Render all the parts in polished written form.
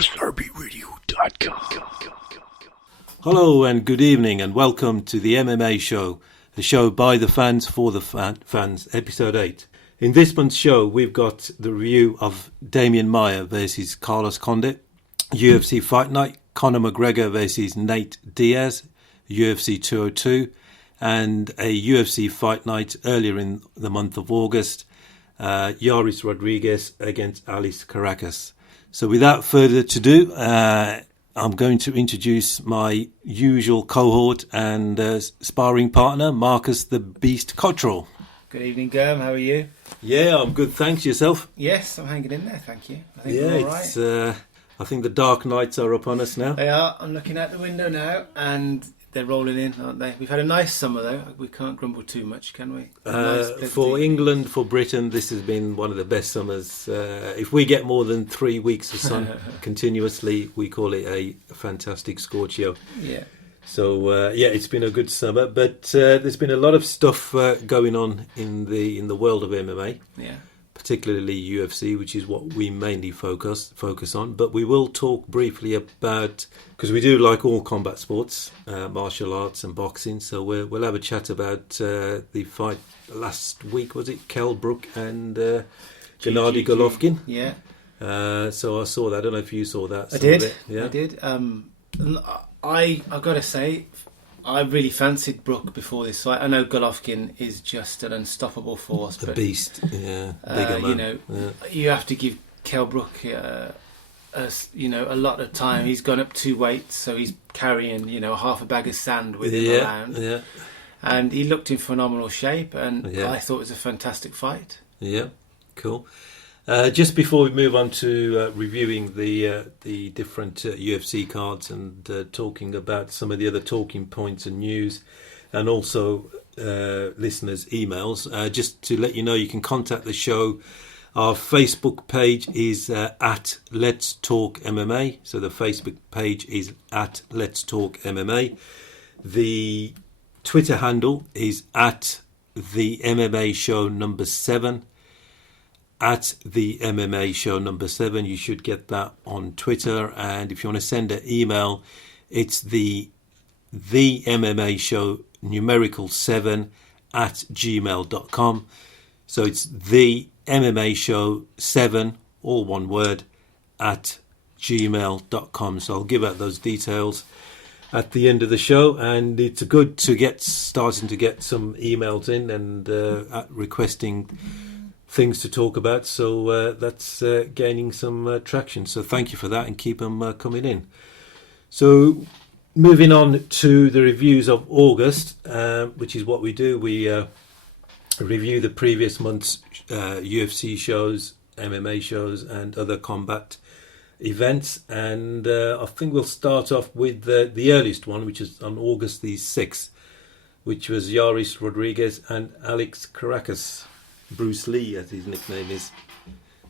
slrbradio.com. Hello and good evening and welcome to the MMA Show, the show by the fans for the fans, episode 8. In this month's show, we've got the review of Damian Maia versus Carlos Condit, UFC Fight Night, Conor McGregor versus Nate Diaz, UFC 202, and a UFC Fight Night earlier in the month of August, Yaris Rodriguez against Alice Caracas. So without further ado, I'm going to introduce my usual cohort and sparring partner, Marcus the Beast Cottrell. Good evening, Germ. How are you? Yeah, I'm good. Thanks. Yourself? Yes, I'm hanging in there. Thank you. I think Yeah, we're all it's. right. I think the dark nights are upon us now. They are. I'm looking out the window now, and they're rolling in, aren't they? We've had a nice summer, though. We can't grumble too much, can we? For England, for Britain, this has been one of the best summers. If we get more than 3 weeks of sun continuously, we call it a fantastic scorchio. Yeah. So it's been a good summer, but there's been a lot of stuff going on in the world of MMA. Yeah. Particularly UFC, which is what we mainly focus on. But we will talk briefly about, because we do like all combat sports, martial arts and boxing. So we'll have a chat about the fight last week. Was it Kell Brook and Gennady Golovkin? Yeah. So I saw that. I don't know if you saw that. I did. Yeah. I did. I've got to say, I really fancied Brook before this fight. I know Golovkin is just an unstoppable force. The but, beast, yeah. Bigger man. You have to give Kell Brook a lot of time. He's gone up 2 weights, so he's carrying, half a bag of sand with him around. Yeah. And he looked in phenomenal shape, and I thought it was a fantastic fight. Yeah, cool. Just before we move on to reviewing the different UFC cards and talking about some of the other talking points and news, and also listeners' emails, just to let you know, you can contact the show. Our Facebook page is at Let's Talk MMA. So the Facebook page is at Let's Talk MMA. The Twitter handle is at the MMA Show number 7. At the MMA Show number 7. You should get that on Twitter. And if you want to send an email, it's the MMA Show numerical 7 at gmail.com. So it's the MMA Show 7, all one word, at gmail.com. So I'll give out those details at the end of the show, and it's good to starting to get some emails in and requesting things to talk about, so that's gaining some traction. So thank you for that, and keep them coming in. So moving on to the reviews of August, which is what we do. We review the previous month's UFC shows, MMA shows, and other combat events. And I think we'll start off with the earliest one, which is on August the 6th, which was Yaris Rodriguez and Alex Caracas. Bruce Lee, as his nickname is.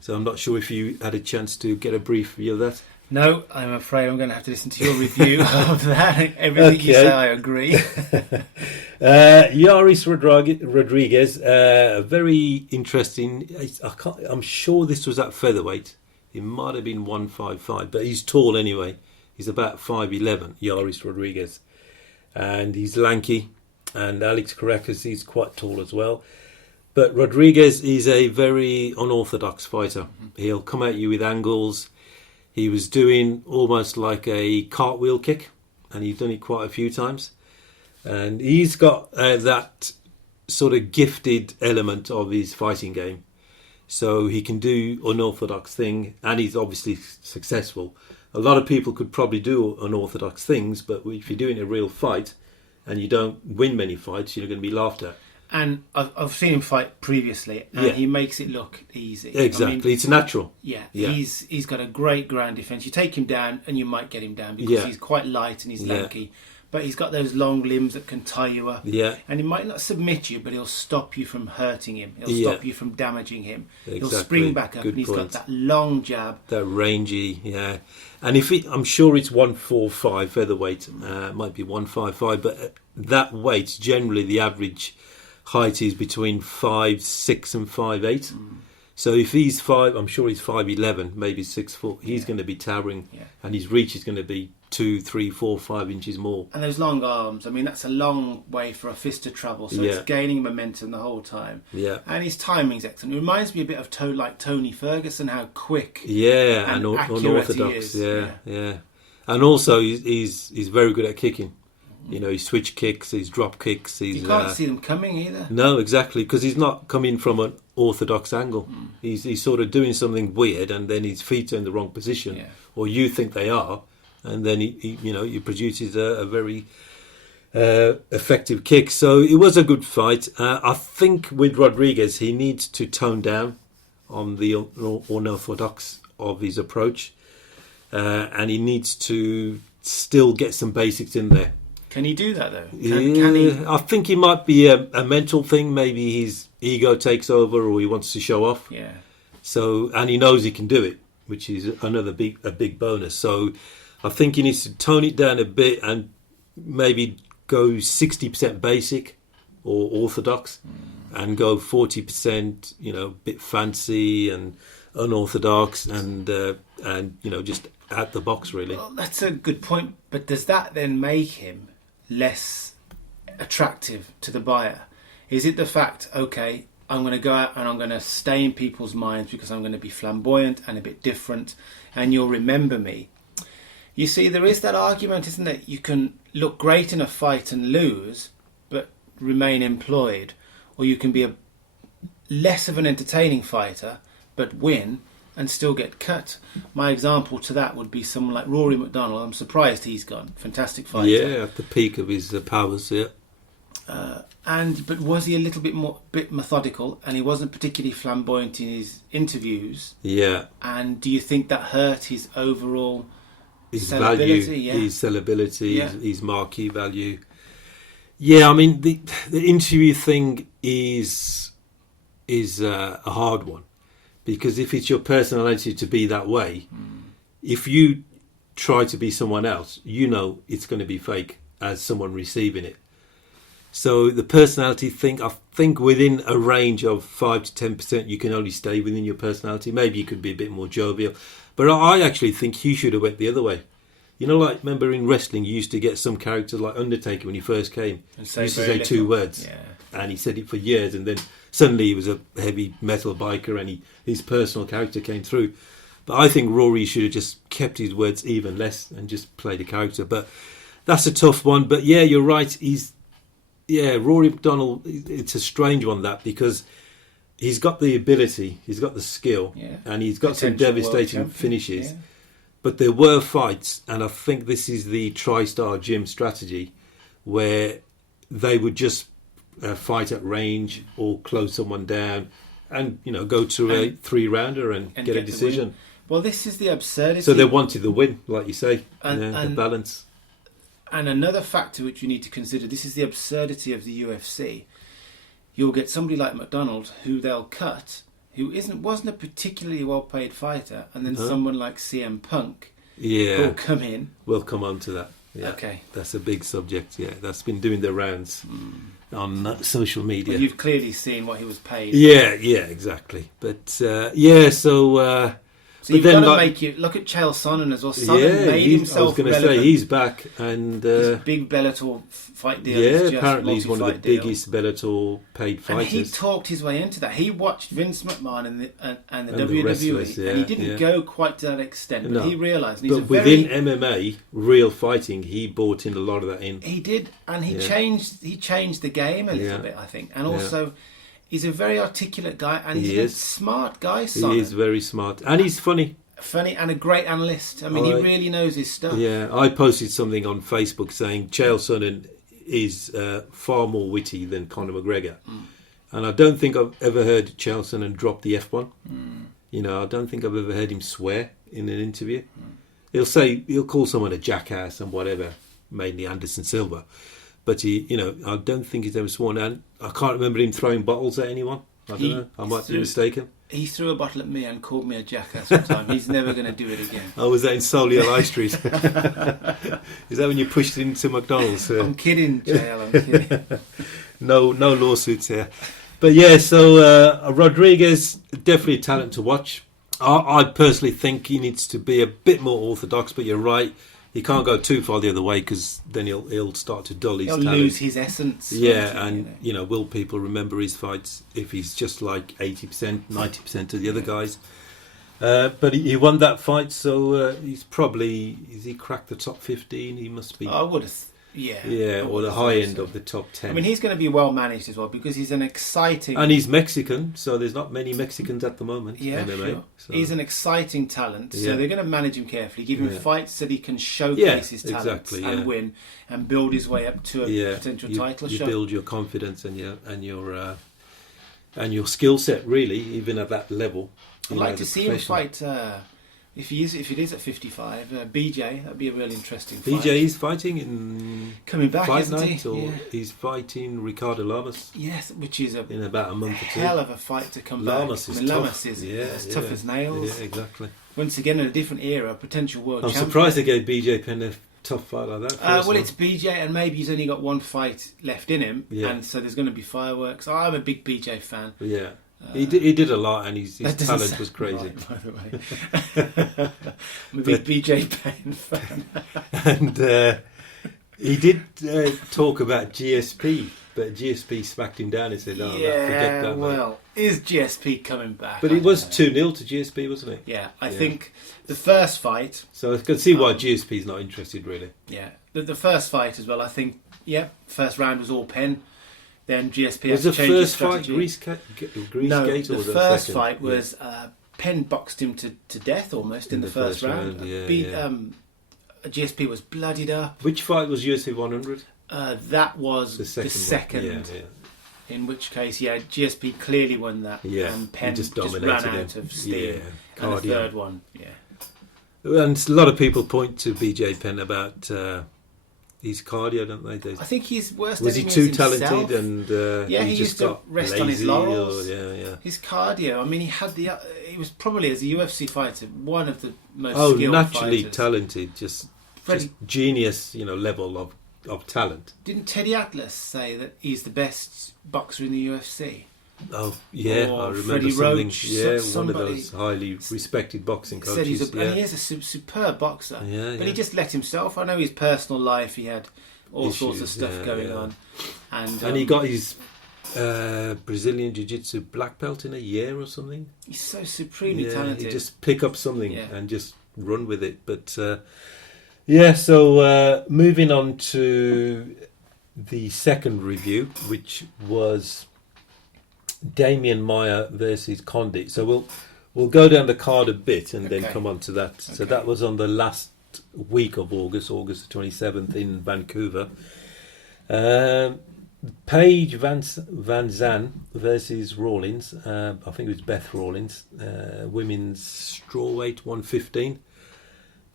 So I'm not sure if you had a chance to get a brief view of that. No, I'm afraid I'm going to have to listen to your review of that. Everything you say, I agree. Yaris Rodriguez, very interesting. I'm sure this was at featherweight. It might have been 155, but he's tall anyway. He's about 5'11", Yaris Rodriguez. And he's lanky. And Alex Caracas, he's quite tall as well. But Rodriguez is a very unorthodox fighter. He'll come at you with angles. He was doing almost like a cartwheel kick, and he's done it quite a few times. And he's got that sort of gifted element of his fighting game. So he can do unorthodox thing, and he's obviously successful. A lot of people could probably do unorthodox things, but if you're doing a real fight and you don't win many fights, you're going to be laughed at. And I've seen him fight previously, and he makes it look easy. Exactly, I mean, it's natural. Yeah, he's got a great ground defence. You take him down, and you might get him down because he's quite light and he's lanky. But he's got those long limbs that can tie you up. Yeah. And he might not submit you, but he'll stop you from hurting him. He'll stop you from damaging him. Exactly. He'll spring back up, and he's got that long jab. That rangy, And I'm sure it's 145 featherweight. It might be 155, but that weight, generally the average height is between 5'6" and 5'8". So if he's 5, I'm sure he's 5'11", maybe 6 foot. He's going to be towering, and his reach is going to be 2, 3, 4, 5 inches more. And those long arms, I mean, that's a long way for a fist to travel, so it's gaining momentum the whole time. Yeah. And his timing's excellent. It reminds me a bit of like Tony Ferguson, how quick and accurate unorthodox. he is. Yeah. And also, he's very good at kicking. You know, his switch kicks, his drop kicks. You can't see them coming either. No, exactly, because he's not coming from an orthodox angle. He's sort of doing something weird, and then his feet are in the wrong position, or you think they are. And then he produces a very effective kick. So it was a good fight. I think with Rodriguez, he needs to tone down on the unorthodox of his approach, and he needs to still get some basics in there. Can he do that though? Can he? I think it might be a mental thing. Maybe his ego takes over, or he wants to show off. Yeah. So, and he knows he can do it, which is another big bonus. So I think he needs to tone it down a bit and maybe go 60% basic or orthodox, and go 40%, bit fancy and unorthodox, and just out the box really. Well, that's a good point. But does that then make him less attractive to the buyer? Is it the fact, okay, I'm going to go out and I'm going to stay in people's minds because I'm going to be flamboyant and a bit different, and you'll remember me? You see, there is that argument, isn't it? You can look great in a fight and lose, but remain employed. Or you can be less of an entertaining fighter, but win and still get cut. My example to that would be someone like Rory McDonald. I'm surprised he's gone. Fantastic fighter. Yeah, at the peak of his powers, yeah. But was he a little bit methodical, and he wasn't particularly flamboyant in his interviews? Yeah. And do you think that hurt his overall... his value, his sellability, his marquee value? Yeah, I mean, the interview thing is a hard one, because if it's your personality to be that way, if you try to be someone else, it's going to be fake as someone receiving it. So the personality thing, I think within a range of 5 to 10%, you can only stay within your personality. Maybe you could be a bit more jovial. But I actually think he should have went the other way. Like, remember in wrestling, you used to get some characters like Undertaker when he first came. He used to say 2 words. Yeah. And he said it for years. And then suddenly he was a heavy metal biker, and his personal character came through. But I think Rory should have just kept his words even less and just played a character. But that's a tough one. But yeah, you're right. Rory McDonald, it's a strange one, that, because he's got the ability, he's got the skill, and he's got some devastating finishes. Yeah. But there were fights, and I think this is the TriStar Gym strategy, where they would just fight at range or close someone down and, go to a 3-rounder and get a decision. Well, this is the absurdity. So they wanted the win, like you say, the balance. And another factor which you need to consider, this is the absurdity of the UFC. You'll get somebody like McDonald who they'll cut, who wasn't a particularly well-paid fighter, and then someone like CM Punk will come in. We'll come on to that. Yeah. Okay. That's a big subject, that's been doing the rounds on social media. Well, you've clearly seen what he was paid. Yeah, exactly. But, so you've got to make you look at Chael Sonnen as well. Sonnen made himself. I was going to say he's back, and his big Bellator fight deal. Yeah, apparently he's one of the biggest Bellator paid fighters. And he talked his way into that. He watched Vince McMahon and the WWE, and he didn't go quite to that extent. But he realised. But within MMA, real fighting, he brought in a lot of that in. He did, and he changed the game a little bit, I think, and also. He's a very articulate guy, and he's a smart guy, Sonnen. He is very smart. And he's funny. Funny and a great analyst. I mean, he really knows his stuff. Yeah, I posted something on Facebook saying Chael Sonnen is far more witty than Conor McGregor. And I don't think I've ever heard Chael Sonnen drop the F1. I don't think I've ever heard him swear in an interview. He'll call someone a jackass and whatever, mainly Anderson Silva. But I don't think he's ever sworn. And I can't remember him throwing bottles at anyone. I don't know. I might be mistaken. He threw a bottle at me and called me a jackass one time. He's never going to do it again. Oh, was that in Solihull High Street? Is that when you pushed it into McDonald's? I'm kidding, JL. I'm kidding. No lawsuits here. But yeah, so Rodriguez, definitely a talent to watch. I personally think he needs to be a bit more orthodox, but you're right. He can't go too far the other way because then he'll start to dull his talent. He'll lose his essence. Yeah, and will people remember his fights if he's just like 80%, 90% of the other guys? But he won that fight, so he's probably... Has he cracked the top 15? He must be... I would have... Yeah. Yeah, or the high end of the top 10. I mean, he's going to be well managed as well because he's an exciting... And he's Mexican, so there's not many Mexicans at the moment. Yeah, MMA, sure. So. He's an exciting talent, so they're going to manage him carefully, give him fights that he can showcase his talents and win, and build his way up to a potential title shot. You build your confidence and your skill set, really, even at that level. I'd like to see him fight... If it is at 55, BJ, that'd be a really interesting fight. BJ is fighting in coming back, fight isn't night, he? Or he's fighting Ricardo Lamas. Yes, which is in about a month or two. Hell of a fight to come Lamas back. Is tough. Lamas is as tough as nails. Yeah, exactly. Once again, in a different era, potential world champion. I'm surprised they gave BJ Penn a tough fight like that. Well, it's BJ, and maybe he's only got one fight left in him, and so there's going to be fireworks. I'm a big BJ fan. Yeah. He did a lot, and his talent was crazy. Right, by the way, I'm a big BJ Penn fan. And he did talk about GSP, but GSP smacked him down and said, "Oh, forget that." Well, is GSP coming back? But it was 2-0 to GSP, wasn't it? Yeah, I think the first fight. So I can see why GSP's not interested, really. Yeah, the first fight as well. I think. Yeah, first round was all Penn. Then GSP was had to change his strategy. Was the first fight Greasegate? No, the first fight was Penn boxed him to death almost in the first round. GSP was bloodied up. Which fight was UFC 100? That was the second. Yeah. In which case, GSP clearly won that. Yeah, and Penn just ran out of steam. Yeah, and the third one. Yeah. And a lot of people point to BJ Penn about his cardio, don't they? I think he's worse. Was he too talented and he just used to got rest lazy on his laurels? His cardio. I mean, he was probably, as a UFC fighter, one of the most skilled naturally fighters. Talented, just genius, level of talent. Didn't Teddy Atlas say that he's the best boxer in the UFC? Oh yeah, I remember Freddie something. Roach, one of those highly respected boxing coaches. Said and he is a superb boxer. But he just let himself. I know his personal life. He had all sorts of stuff going on, and he got his Brazilian Jiu-Jitsu black belt in a year or something. He's so supremely talented. He just pick up something and just run with it. But so moving on to the second review, which was Damian Maia versus Condit. So we'll go down the card a bit and then come on to that. Okay. So that was on the last week of August the 27th in Vancouver. Paige Van Zandt versus Rawlins. I think it was Beth Rawlins. Women's strawweight 115.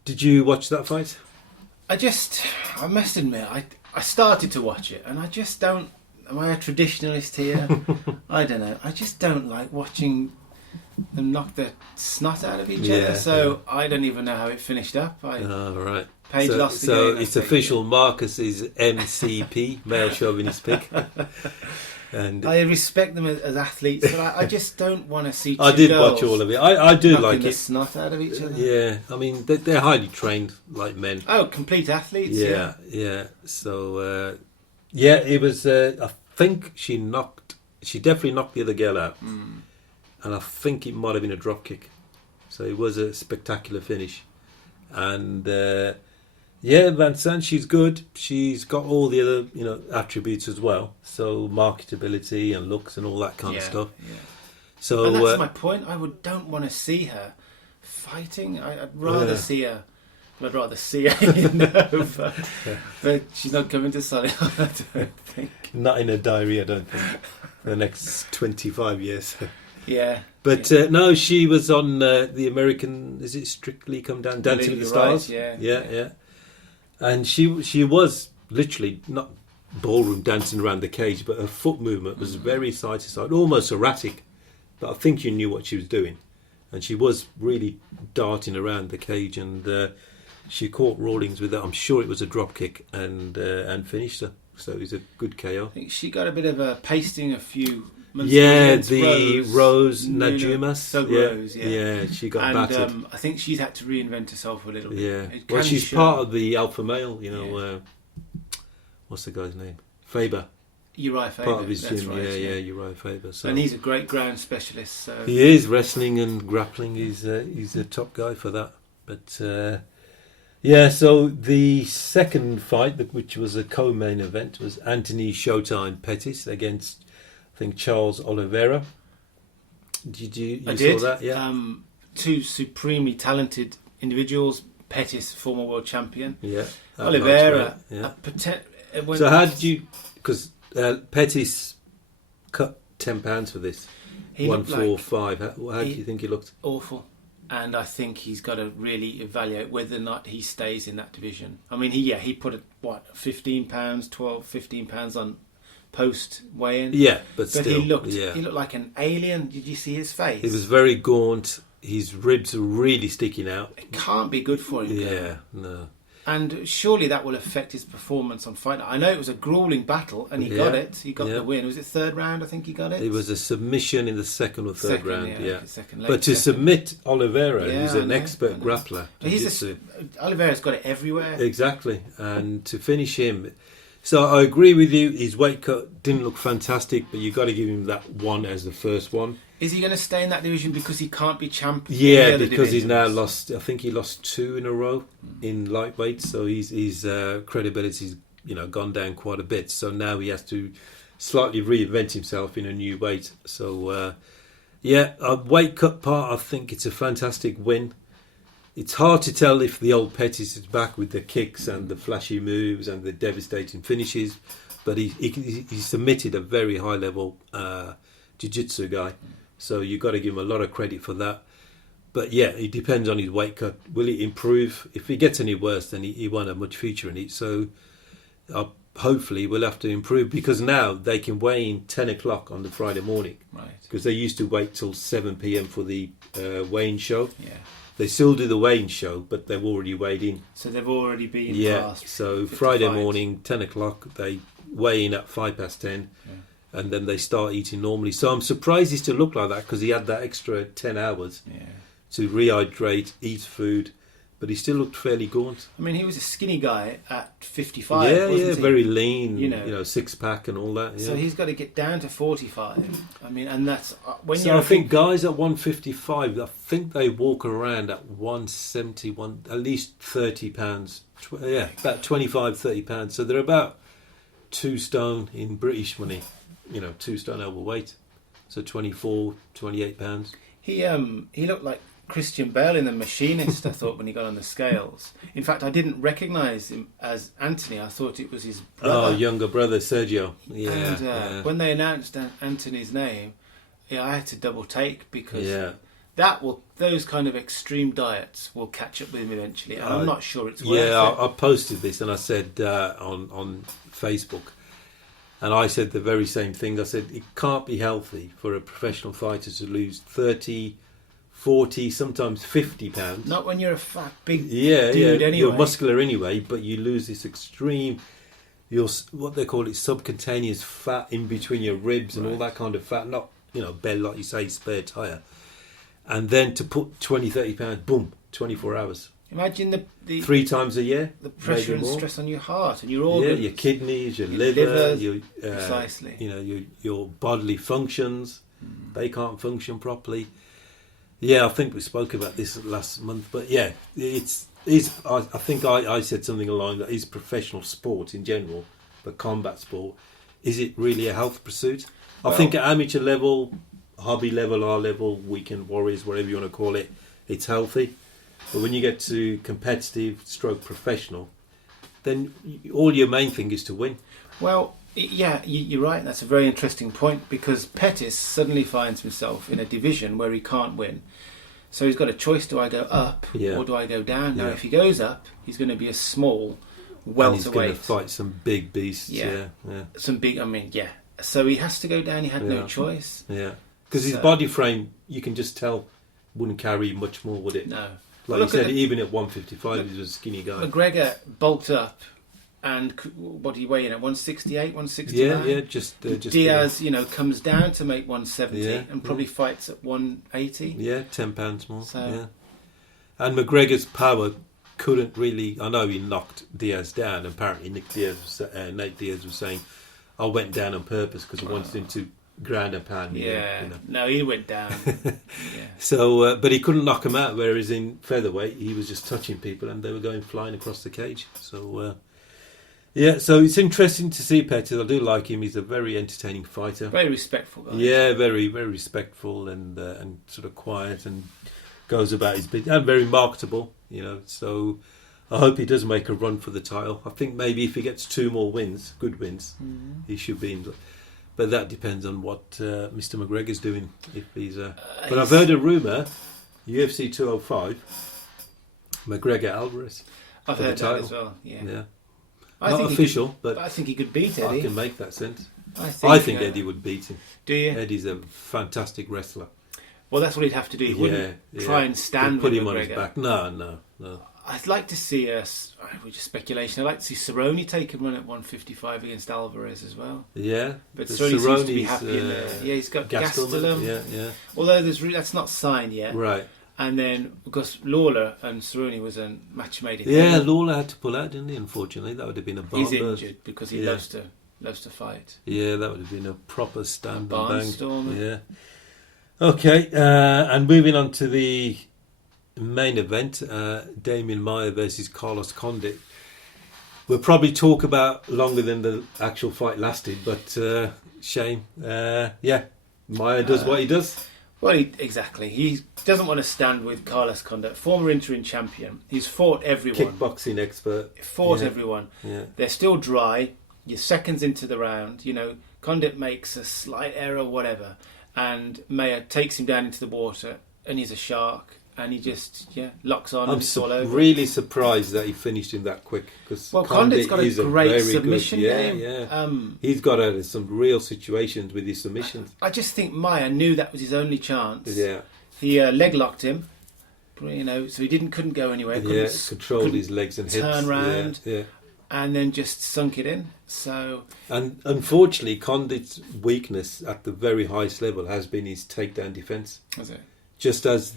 Did you watch that fight? I must admit, I started to watch it and I just don't. Am I a traditionalist here? I don't know. I just don't like watching them knock the snot out of each other. So I don't even know how it finished up. Right. Paige lost the game. So it's official. Marcus is MCP, male chauvinist pick. And I respect them as athletes, but I just don't want to see. I did watch all of it. I do like the it. Snot out of each other. Yeah, I mean they're highly trained, like men. Oh, complete athletes. Yeah. So. it was. I think she definitely knocked the other girl out, and I think it might have been a drop kick. So it was a spectacular finish, and Van Zandt, she's good. She's got all the other attributes as well. So marketability and looks and all that kind of stuff. Yeah. So and that's my point. Don't want to see her fighting. I'd rather see her. I'd rather see her in Nova, but she's not coming to Solid. I don't think. Not in a diary, I don't think. For the next 25 years. Yeah. But no, she was on the American. Is it Strictly Come Down, Dancing with the Stars? Right, yeah. And she was literally not ballroom dancing around the cage, but her foot movement was very side to side, almost erratic. But I think you knew what she was doing, and she was really darting around the cage and. She caught Rawlings with that. I'm sure it was a drop kick and finished her. So it was a good KO. I think she got a bit of a pasting a few the Rose Najumas. Rose, yeah, she got battered. I think she's had to reinvent herself a little bit. Yeah, well, she's part of the alpha male. You know, what's the guy's name? Faber. Uriah Faber. Part of his gym, Uriah Faber. So. And he's a great ground specialist. So. He is wrestling and grappling. He's a top guy for that. But so the second fight, which was a co-main event, was Anthony Showtime Pettis against, I think, Charles Oliveira. Did you saw that? Yeah. Two supremely talented individuals. Pettis, former world champion. Yeah. Oliveira. So how did you? Because Pettis cut £10 for this. He 145. How do you think he looked? Awful. And I think he's got to really evaluate whether or not he stays in that division. I mean, he put £15, £15 on post weigh-in. Yeah, but still, he looked like an alien. Did you see his face? He was very gaunt. His ribs are really sticking out. It can't be good for him. Yeah, no. And surely that will affect his performance on fight night. I know it was a grueling battle, and he got it. He got the win. Was it third round? I think he got it. It was a submission in the second or third round. Second, but to submit Oliveira, who's an expert grappler, Oliveira's got it everywhere. Exactly, and to finish him. So I agree with you. His weight cut didn't look fantastic, but you got to give him that one as the first one. Is he going to stay in that division because he can't be champ? Yeah, because he's now lost. I think he lost 2 in a row in lightweight, so his credibility's gone down quite a bit. So now he has to slightly reinvent himself in a new weight. So a weight cut part, I think it's a fantastic win. It's hard to tell if the old Pettis is back with the kicks and the flashy moves and the devastating finishes, but he submitted a very high level jiu-jitsu guy. So you've got to give him a lot of credit for that. But yeah, it depends on his weight cut. Will it improve? If he gets any worse, then he won't have much future in it. So hopefully we'll have to improve, because now they can weigh in 10 o'clock on the Friday morning. Right. Because they used to wait till 7 p.m. for the weighing show. Yeah. They still do the weighing show, but they've already weighed in. So they've already been past. So Friday morning, 10 o'clock, they weigh in at 10:05. Yeah. And then they start eating normally. So I'm surprised he still looked like that, because he had that extra 10 hours to rehydrate, eat food. But he still looked fairly gaunt. I mean, he was a skinny guy at 55, wasn't he? Very lean, six-pack and all that. Yeah. So he's got to get down to 45. I mean, and that's... when I think guys at 155, I think they walk around at 170, at least 30 pounds. About 25, 30 pounds. So they're about 2 stone in British money. 2 stone overweight. So 24, 28 pounds. He looked like Christian Bale in The Machinist, I thought, when he got on the scales. In fact, I didn't recognise him as Anthony. I thought it was his brother. Oh, younger brother, Sergio. Yeah. And when they announced Anthony's name, I had to double take, because those kind of extreme diets will catch up with him eventually. And I'm not sure it's worth it. Yeah, I posted this and I said on Facebook, and I said the very same thing. I said it can't be healthy for a professional fighter to lose 30, 40, sometimes 50 pounds. Not when you're a fat, big dude anyway. You're muscular anyway, but you lose this extreme, what they call it, subcutaneous fat in between your ribs and all that kind of fat. Not, belly, like you say, spare tyre. And then to put 20, 30 pounds, boom, 24 hours. Imagine the 3 times a year. The pressure and stress on your heart and your organs. Yeah, your kidneys, your liver, precisely. Your bodily functions. They can't function properly. Yeah, I think we spoke about this last month, but yeah, I think I said something along that is professional sport in general, but combat sport, is it really a health pursuit? I think at amateur level, hobby level, our level, weekend warriors, whatever you want to call it, it's healthy. But when you get to competitive / professional, then all your main thing is to win. Well, yeah, you're right. That's a very interesting point, because Pettis suddenly finds himself in a division where he can't win. So he's got a choice: do I go up or do I go down? Now, if he goes up, he's going to be a small welterweight. And he's going to fight some big beasts. Yeah. Some big. So he has to go down. He had no choice. Yeah, because his body frame, you can just tell, wouldn't carry much more, would it? No. Like you said, even at 155, he was a skinny guy. McGregor bulked up And what do you weigh in at 168, 169? Yeah, just Diaz, comes down to make 170 and probably fights at 180. Yeah, £10 more. So. Yeah, and McGregor's power couldn't really. I know he knocked Diaz down. Apparently, Nate Diaz was saying, "I went down on purpose because I wanted him to ground and pound." Yeah, no, he went down. Yeah. So, but he couldn't knock him out. Whereas in featherweight, he was just touching people and they were going flying across the cage. So. Yeah, so it's interesting to see Pettis. I do like him. He's a very entertaining fighter. Very respectful guy. Yeah, very, very respectful and sort of quiet and goes about his business. And very marketable, So I hope he does make a run for the title. I think maybe if he gets 2 more wins, good wins, he should be in. But that depends on what Mr. McGregor's doing. If he's But I've heard a rumour, UFC 205, McGregor Alvarez. I've heard that as well, yeah. Not official, but I think he could beat Eddie. I can make that sense. I think Eddie would beat him. Do you? Eddie's a fantastic wrestler. Well, that's what he'd have to do. He wouldn't try and stand with put him McGregor. On his back. No. I'd like to see just speculation. I'd like to see Cerrone take a run at 155 against Alvarez as well. Yeah, but Cerrone seems to be happy in there. Yeah, he's got Gastelum. Yeah. Although that's not signed yet. Right. And then, because Lawler and Cerrone was a match made in heaven. Lawler had to pull out, didn't he? Unfortunately, that would have been a barn. He's injured because he loves to fight. Yeah, that would have been a proper stand and bang. Barnstormer. Yeah. Okay, and moving on to the main event, Damian Maia versus Carlos Condit. We'll probably talk about longer than the actual fight lasted, but Shane, Maia does what he does. Well, exactly. He doesn't want to stand with Carlos Condit, former interim champion. He's fought everyone. Kickboxing expert. Fought everyone. Yeah. They're still dry. You're seconds into the round. Condit makes a slight error, whatever, and Maia takes him down into the water, and he's a shark, and he just locks on. I'm all over. Really surprised that he finished him that quick because Condit's got a great submission game. Yeah. He's got out of some real situations with his submissions. I just think Maia knew that was his only chance. Yeah, he leg locked him, so he couldn't go anywhere. Controlled his legs and hips. Turn round. Yeah. And then just sunk it in. And unfortunately, Condit's weakness at the very highest level has been his takedown defence. Is it? Just as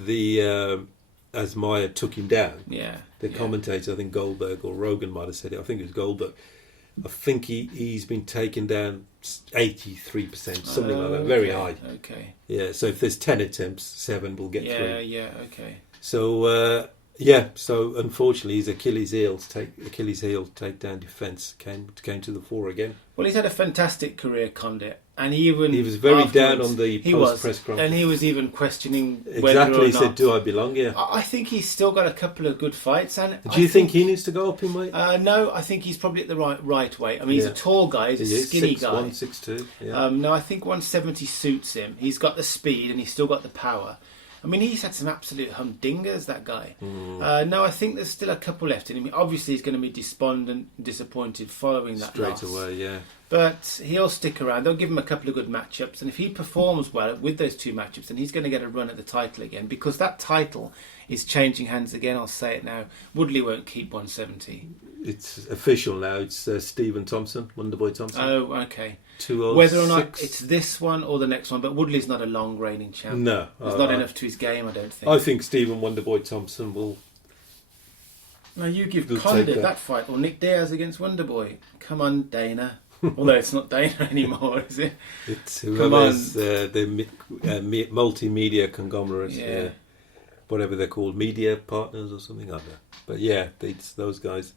as Maia took him down, the commentator, I think Goldberg or Rogan might have said it. I think it was Goldberg. I think he's been taken down 83%, something like that, very high. Okay. Yeah. So if there's 10 attempts, 7 will get through. Yeah. Okay. So so unfortunately, his Achilles heel takedown defence came to the fore again. Well, he's had a fantastic career, Condit, and he was very down on the post press conference, and he was even questioning whether or not, he said, "Do I belong here?" I think he's still got a couple of good fights. And do you think he needs to go up in weight? No, I think he's probably at the right weight. I mean, he's a tall guy, he's a skinny guy, 6'1", 6'2". Yeah. No, I think 170 suits him. He's got the speed and he's still got the power. I mean, he's had some absolute humdingers, that guy. No, I think there's still a couple left in him. Obviously, he's going to be despondent, disappointed following that straight loss. away, yeah. But he'll stick around. They'll give him a couple of good matchups. And if he performs well with those 2 matchups, then he's going to get a run at the title again. Because that title is changing hands again. I'll say it now. Woodley won't keep 170. It's official now. It's Stephen Thompson, Wonderboy Thompson. Oh, okay. 206. Whether or not it's this one or the next one, but Woodley's not a long reigning champ. No. There's not enough to his game, I don't think. I think Stephen Wonderboy Thompson will... Now you give Condit that fight, or Nick Diaz against Wonderboy. Come on, Dana. Although it's not Dana anymore, is it? It's whoever's the multimedia conglomerate. Yeah. Whatever they're called, media partners or something like that. But yeah, it's those guys.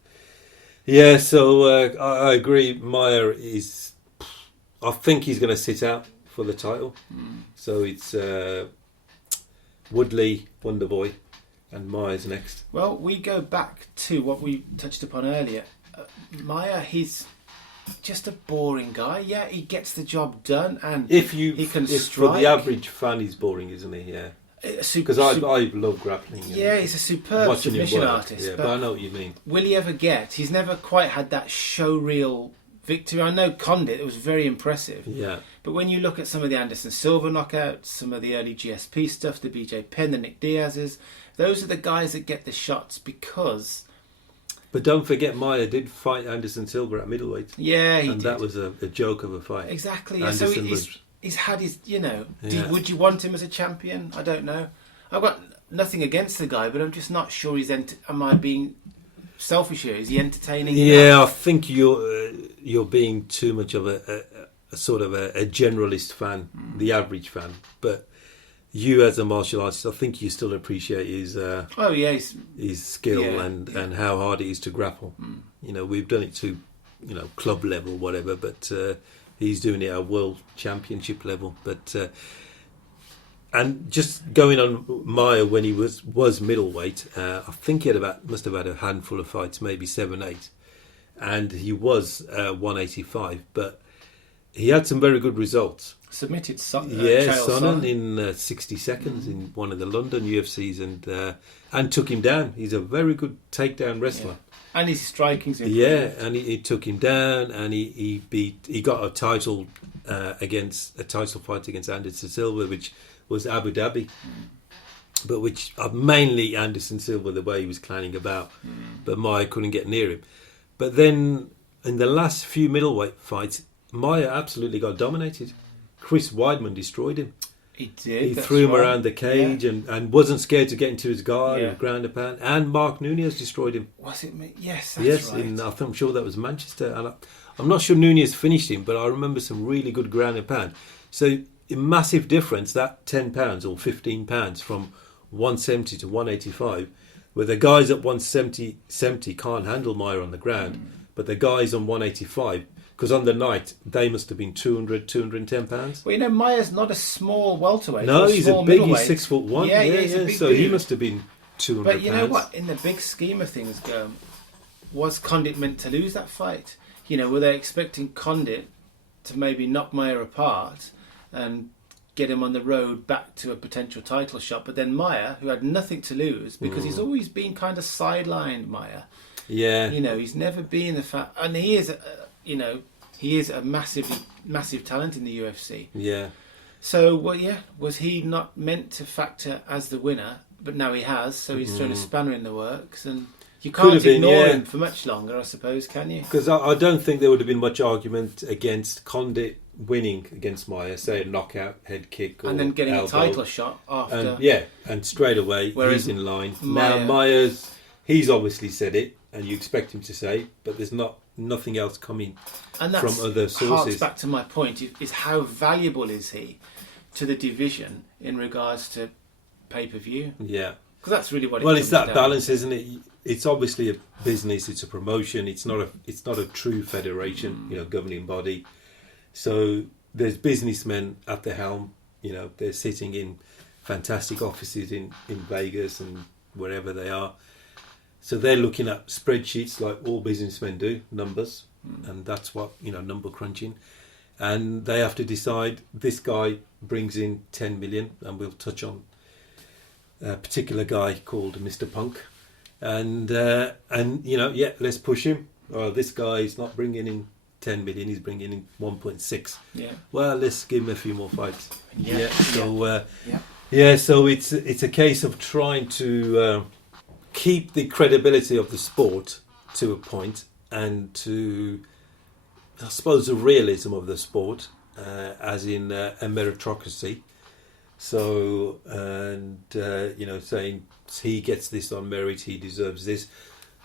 Yeah, so I agree. Maia is... I think he's going to sit out for the title. So it's Woodley, Wonderboy, and Maia's next. Well, we go back to what we touched upon earlier. Maia, he's just a boring guy. Yeah, he gets the job done, and he can strike. For the average fan, he's boring, isn't he? Yeah. Because I love grappling. Yeah, he's a superb submission artist. Yeah, but I know what you mean. Will he ever get? He's never quite had that showreel victory. I know Condit, it was very impressive. Yeah. But when you look at some of the Anderson Silva knockouts, some of the early GSP stuff, the BJ Penn, the Nick Diaz's, those are the guys that get the shots because But don't forget, Maia did fight Anderson Silva at middleweight. Yeah, he and did. that was a joke of a fight. Exactly. Anderson So he's had his, Yeah. would you want him as a champion? I don't know. I've got nothing against the guy, but I'm just not sure am I being selfish here? Is he entertaining? Yeah, I think you're being too much of a sort of a generalist fan, the average fan. But you, as a martial artist, I think you still appreciate his his skill and how hard it is to grapple. We've done it to club level, whatever, but he's doing it at world championship level. But and just going on Maia when he was middleweight, I think he must have had a handful of fights, maybe 7, 8, and he was 185, but he had some very good results. Submitted Sonnen in 60 seconds in one of the London UFCs and took him down. He's a very good takedown wrestler. Yeah. And his striking's improved. Yeah, and he took him down, and he got a title fight against Anderson Silva, which was Abu Dhabi, but which mainly Anderson Silva, the way he was clowning about, but Maia couldn't get near him. But then in the last few middleweight fights, Maia absolutely got dominated. Chris Weidman destroyed him. He did. He threw him around the cage and wasn't scared to get into his guard and ground and pound. And Mark Nunez destroyed him. Was it me? Yes, that's right. I'm sure that was Manchester. And I'm not sure Nunez finished him, but I remember some really good ground and pound. So a massive difference, that £10 or £15 from 170 to 185, where the guys at 170 can't handle Maia on the ground, but the guys on 185, because on the night they must have been 200, £210. Well, Maia's not a small welterweight. No, he's a big. He's 6'1". Yeah, he's a big so dude. he must have been 200. But you know what? In the big scheme of things, was Condit meant to lose that fight? Were they expecting Condit to maybe knock Maia apart and get him on the road back to a potential title shot? But then Maia, who had nothing to lose, because he's always been kind of sidelined, Maia. Yeah. He's never been and he is, he is a massive talent in the UFC. Yeah. So, was he not meant to factor as the winner? But now he has, so he's thrown a spanner in the works, and you can't ignore him for much longer, I suppose, can you? Because I don't think there would have been much argument against Condit winning against Maia, say a knockout, head kick, and then getting elbow. a title shot after. And straight away he's in line. Maia, now he's obviously said it, and you expect him to say, but there's nothing else coming from other sources. Harks back to my point: is how valuable is he to the division in regards to pay-per-view? Yeah, because that's really what. It's that balance, isn't it? It's obviously a business. It's a promotion. It's not a true federation, governing body. So there's businessmen at the helm. They're sitting in fantastic offices in Vegas and wherever they are. So they're looking at spreadsheets like all businessmen do, numbers, and that's what, number crunching. And they have to decide, this guy brings in 10 million, and we'll touch on a particular guy called Mr. Punk. And let's push him. This guy is not bringing in 10 million, he's bringing in 1.6. Yeah. Well, let's give him a few more fights. So it's a case of trying to keep the credibility of the sport to a point, and to, I suppose, the realism of the sport, as in a meritocracy. So, saying he gets this on merit, he deserves this.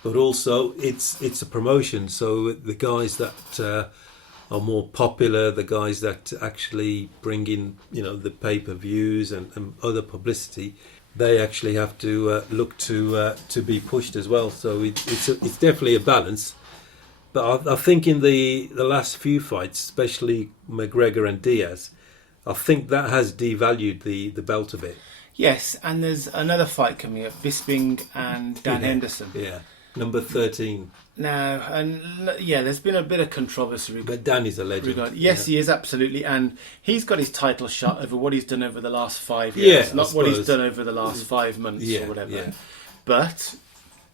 But also, it's a promotion. So the guys that are more popular, the guys that actually bring in, the pay-per-views and other publicity, they actually have to look to be pushed as well. So it's definitely a balance. But I think in the last few fights, especially McGregor and Diaz, I think that has devalued the belt a bit. Yes, and there's another fight coming up, Bisping and Dan Henderson. Yeah, number 13. Now, and there's been a bit of controversy. But Dan is a legend. Yes, he is, absolutely. And he's got his title shot over what he's done over the last 5 years, not what he's done over the last 5 months or whatever. Yeah. But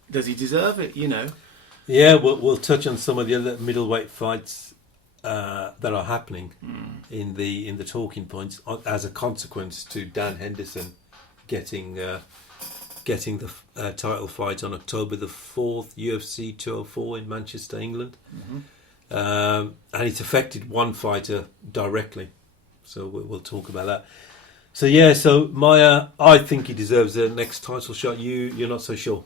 does he deserve it, Yeah, we'll touch on some of the other middleweight fights that are happening in the talking points as a consequence to Dan Henderson getting getting the title fight on October the 4th, UFC 204 in Manchester, England. And it's affected one fighter directly. So we'll talk about that. So yeah, so Maia, I think he deserves the next title shot. You're not so sure?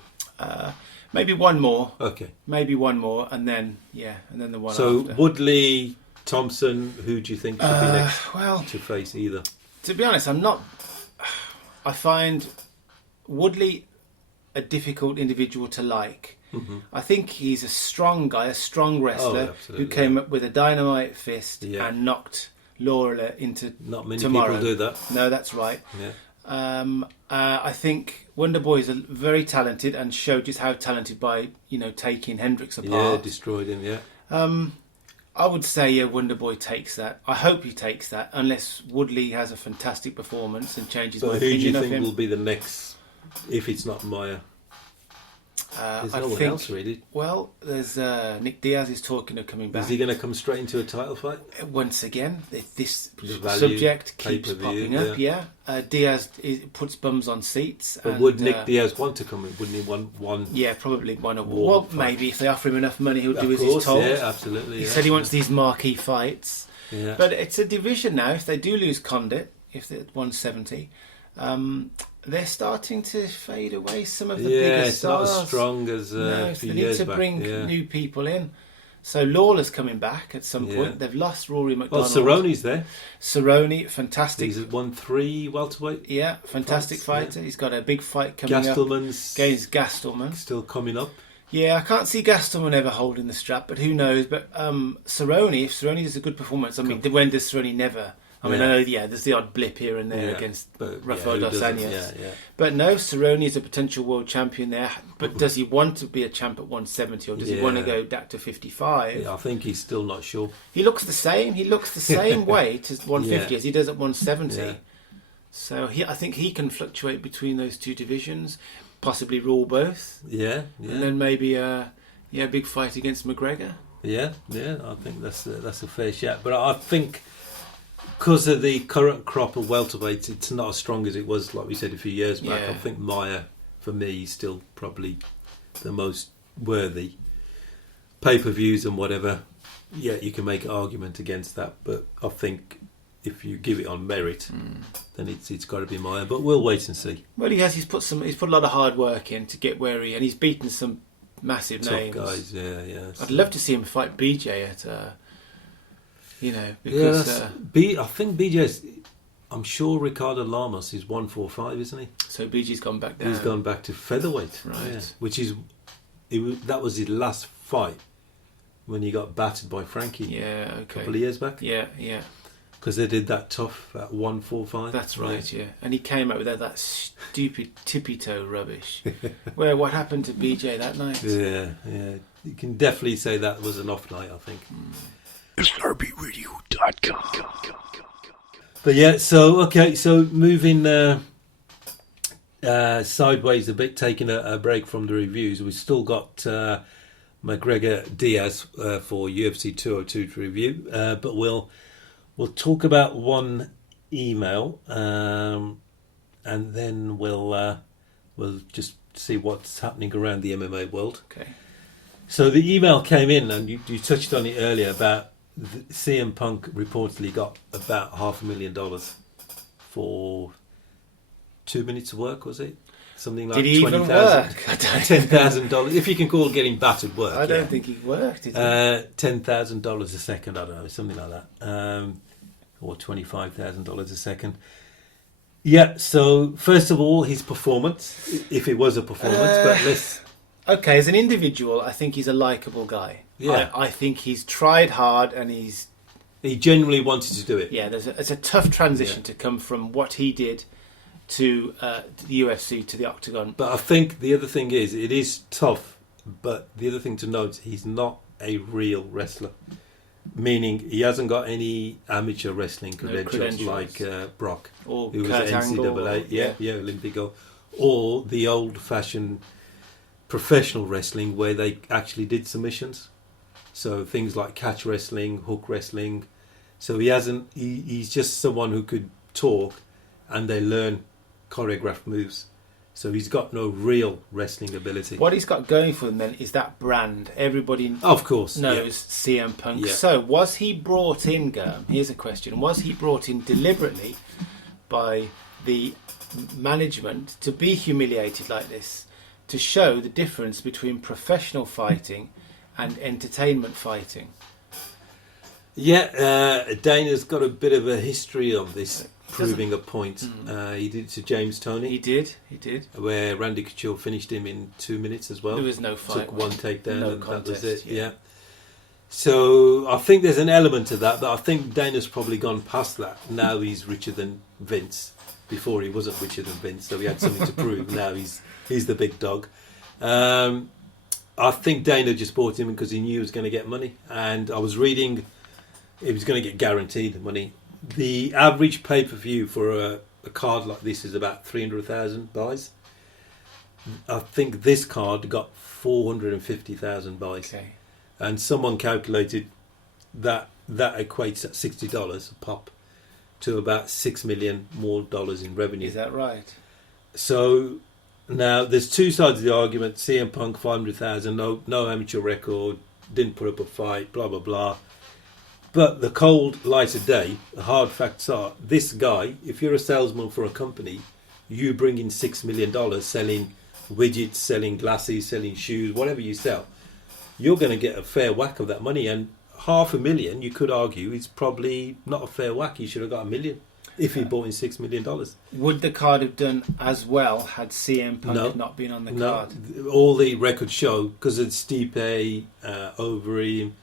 Maybe one more. Okay. Maybe one more, and then the one so after. Woodley, Thompson, who do you think should be next to face either? To be honest, I find Woodley a difficult individual to like. I think he's a strong guy, a strong wrestler who came up with a dynamite fist and knocked Lawler into Not many tomorrow. people do that. No, that's right. Yeah. I think Wonderboy is very talented and showed just how talented by taking Hendricks apart. Yeah, destroyed him. Yeah. I would say Wonderboy takes that. I hope he takes that, unless Woodley has a fantastic performance and changes my opinion of him. Who do you think will be the next, if it's not Maia? There's no one else really. Well, there's Nick Diaz is talking of coming back. Is he going to come straight into a title fight? Once again, this subject keeps popping up. Yeah, Diaz puts bums on seats. But would Nick Diaz want to come in? Wouldn't he want one? Yeah, probably one. Well, maybe if they offer him enough money, he'll do as he's told. Yeah, absolutely. He said he wants these marquee fights. Yeah. But it's a division now. If they do lose Condit, if they're at 170. They're starting to fade away. Some of the bigger stars. Not as strong as a few years back. They need to bring new people in. So Lawler's coming back at some point. They've lost Rory McDonald. Well, Cerrone's there. Cerrone, fantastic. He's won 3 welterweight. Yeah, fantastic fighter. Yeah. He's got a big fight coming Gastelman's up against Gastelman. Still coming up. Yeah, I can't see Gastelman ever holding the strap, but who knows? But Cerrone, if Cerrone does a good performance, I mean, when does Cerrone never? I mean, I know, there's the odd blip here and there against Rafael dos Anjos. But no, Cerrone is a potential world champion there. But does he want to be a champ at 170 or does he want to go back to 55? Yeah, I think he's still not sure. He looks the same. He looks the same weight at 150 as he does at 170. Yeah. So I think he can fluctuate between those two divisions, possibly rule both. Yeah. And then maybe a big fight against McGregor. Yeah. I think that's a fair shout. But I think, because of the current crop of welterweights, it's not as strong as it was, like we said, a few years back. I think Maia, for me, is still probably the most worthy. Pay-per-views and whatever, you can make an argument against that. But I think if you give it on merit, then it's got to be Maia. But we'll wait and see. Well, he's put a lot of hard work in to get where and he's beaten some massive top names. Guys, yeah. I'd love to see him fight BJ at. Because I think BJ's. I'm sure Ricardo Lamas is 145, isn't he? So BJ's gone back down. He's gone back to featherweight, right? Which is, that was his last fight when he got battered by Frankie. Yeah, okay. A couple of years back. Yeah. Because they did that tough at 145. That's right. Yeah, and he came out with that stupid tippy toe rubbish. What happened to BJ that night? Yeah. You can definitely say that was an off night, I think. SRBRadio.com. But so moving sideways a bit, taking a break from the reviews. We've still got McGregor Diaz for UFC 202 to review, but we'll talk about one email, and then we'll just see what's happening around the MMA world. Okay. So the email came in, and you touched on it earlier about CM Punk reportedly got about $500,000 for 2 minutes of work, was it? Something like 20,000, $10,000. If you can call getting battered work. I don't think he worked. $10,000 a second. I don't know, something like that, or $25,000 a second. Yeah. So first of all, his performance, if it was a performance, but let's. Okay, as an individual, I think he's a likeable guy. Yeah. I think he's tried hard and he genuinely wanted to do it. Yeah, it's a tough transition to come from what he did to the UFC to the Octagon. But I think the other thing is, it is tough, but the other thing to note, he's not a real wrestler. Meaning he hasn't got any amateur wrestling credentials like Brock, or who was Kurt NCAA, Olympic, or the old-fashioned professional wrestling where they actually did submissions. So things like catch wrestling, hook wrestling. So he's just someone who could talk and they learn choreographed moves. So he's got no real wrestling ability. What he's got going for him then is that brand. Everybody of course knows CM Punk. Yeah. So was he brought in, Germ? Here's a question. Was he brought in deliberately by the management to be humiliated like this, to show the difference between professional fighting and entertainment fighting? Yeah, Dana's got a bit of a history on this, proving a point. He did it to James Toney. He did. Where Randy Couture finished him in 2 minutes as well. There was no fight. Took one takedown no and contest, that was it. Yeah. So I think there's an element to that, but I think Dana's probably gone past that. Now he's richer than Vince. Before he wasn't richer than Vince, so he had something to prove. Now he's the big dog. I think Dana just bought him because he knew he was going to get money. And I was reading, he was going to get guaranteed money. The average pay-per-view for a card like this is about 300,000 buys. I think this card got 450,000 buys. Okay. And someone calculated that equates at $60 a pop to about $6 million more dollars in revenue. Is that right? So now there's two sides of the argument. CM Punk 500,000, no amateur record, didn't put up a fight, blah blah blah. But the cold light of day, the hard facts are, this guy, if you're a salesman for a company, you bring in $6 million selling widgets, selling glasses, selling shoes, whatever you sell, you're going to get a fair whack of that money. And $500,000, you could argue, is probably not a fair whack. He should have got $1 million if he bought in $6 million. Would the card have done as well had CM Punk not been on the card? All the records show, because it's Stipe, Overeem,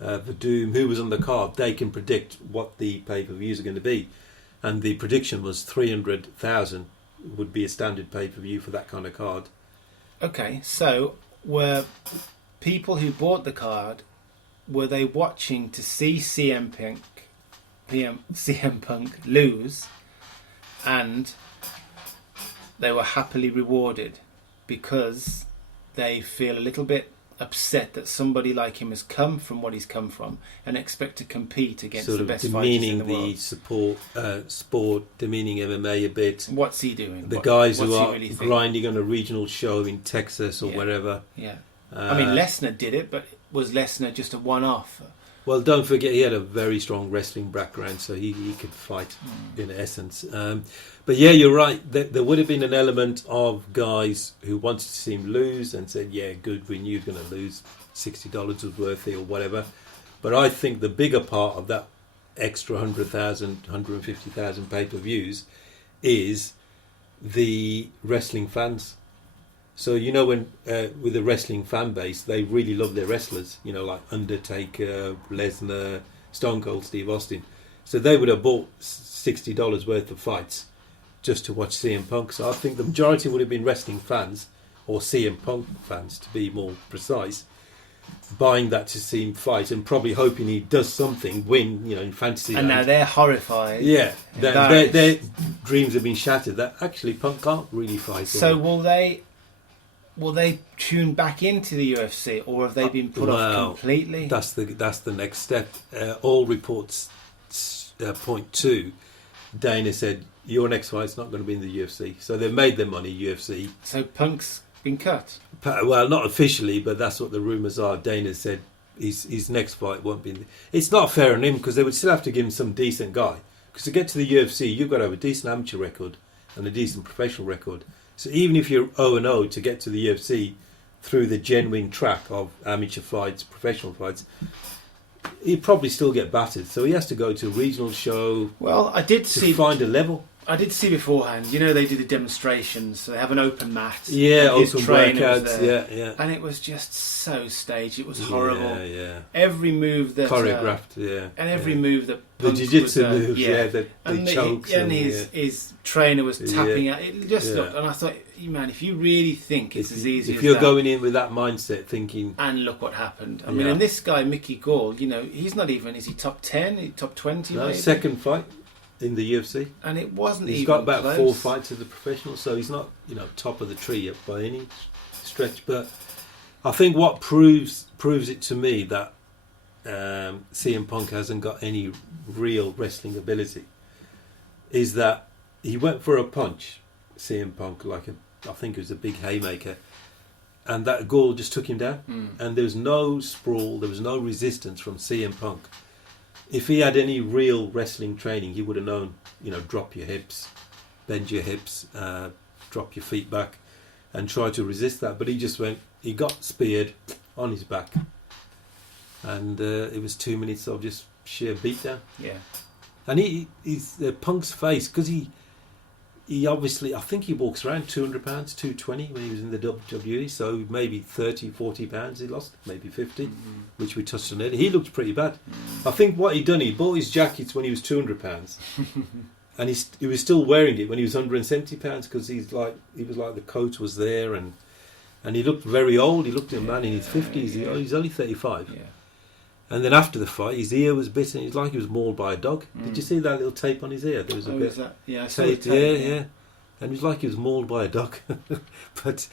Verdum, who was on the card, they can predict what the pay-per-views are going to be. And the prediction was 300,000 would be a standard pay-per-view for that kind of card. Okay, so were people who bought the card, were they watching to see CM Punk lose, and they were happily rewarded because they feel a little bit upset that somebody like him has come from what he's come from and expect to compete against sort the of best fighters in the world? Sport, demeaning MMA a bit. What's he doing? The guys who are really grinding on a regional show in Texas or wherever. Yeah. I mean, Lesnar did it, but was Lesnar just a one-off? Well, don't forget he had a very strong wrestling background, so he could fight in essence. But yeah, you're right. There would have been an element of guys who wanted to see him lose and said, yeah, good, we knew he was going to lose. $60 was worth it or whatever. But I think the bigger part of that extra 100,000, 150,000 pay-per-views is the wrestling fans. So, you know, when with the wrestling fan base, they really love their wrestlers, you know, like Undertaker, Lesnar, Stone Cold Steve Austin. So they would have bought $60 worth of fights just to watch CM Punk. So I think the majority would have been wrestling fans, or CM Punk fans to be more precise, buying that to see him fight and probably hoping he does something, win, you know, in fantasy. And now they're horrified. Yeah, their dreams have been shattered. That actually Punk can't really fight. So will they tune back into the UFC, or have they been put off completely? That's the next step. All reports point to Dana said your next fight's not going to be in the UFC. So they've made their money, UFC. So Punk's been cut? Well, not officially, but that's what the rumours are. Dana said his next fight won't be in It's not fair on him because they would still have to give him some decent guy. Because to get to the UFC, you've got to have a decent amateur record and a decent professional record. So even if you're 0-0 to get to the UFC through the genuine track of amateur fights, professional fights, he'd probably still get battered. So he has to go to a regional show. Well, I did find a level. I did see beforehand. You know, they do the demonstrations. So they have an open mat. Yeah, open workouts. Yeah. And it was just so staged. It was horrible. Yeah. Every move that choreographed. And every move that the jiu-jitsu moves. The chokes and his trainer was tapping out. It just looked, and I thought, man, if you really think it's as easy as if you're that, going in with that mindset, thinking, and look what happened. I mean, and this guy Mickey Gall, you know, he's not even. Is he top 10? Top 20? No, maybe? second fight in the UFC, and it wasn't. He's got about 4 fights as a professional, so he's not, you know, top of the tree by any stretch. But I think what proves it to me that CM Punk hasn't got any real wrestling ability is that he went for a punch, CM Punk, like I think it was a big haymaker, and that goal just took him down. And there was no sprawl, there was no resistance from CM Punk. If he had any real wrestling training, he would have known, drop your hips, bend your hips, drop your feet back, and try to resist that. But he got speared on his back, and it was 2 minutes of just sheer beatdown. Yeah. And he's Punk's face, because he obviously, I think he walks around 200 pounds, 220 when he was in the WWE, so maybe 30, 40 pounds he lost, maybe 50, which we touched on it. He looked pretty bad. I think what he'd done, he bought his jackets when he was 200 pounds, and he was still wearing it when he was 170 pounds, because he was like the coat was there, and he looked very old. He looked like a man in his 50s. Yeah. He's only 35. Yeah. And then after the fight, his ear was bitten. It's like he was mauled by a dog. Did you see that little tape on his ear? There was a bit. Yeah, I saw tape. Yeah. And it was like he was mauled by a dog. But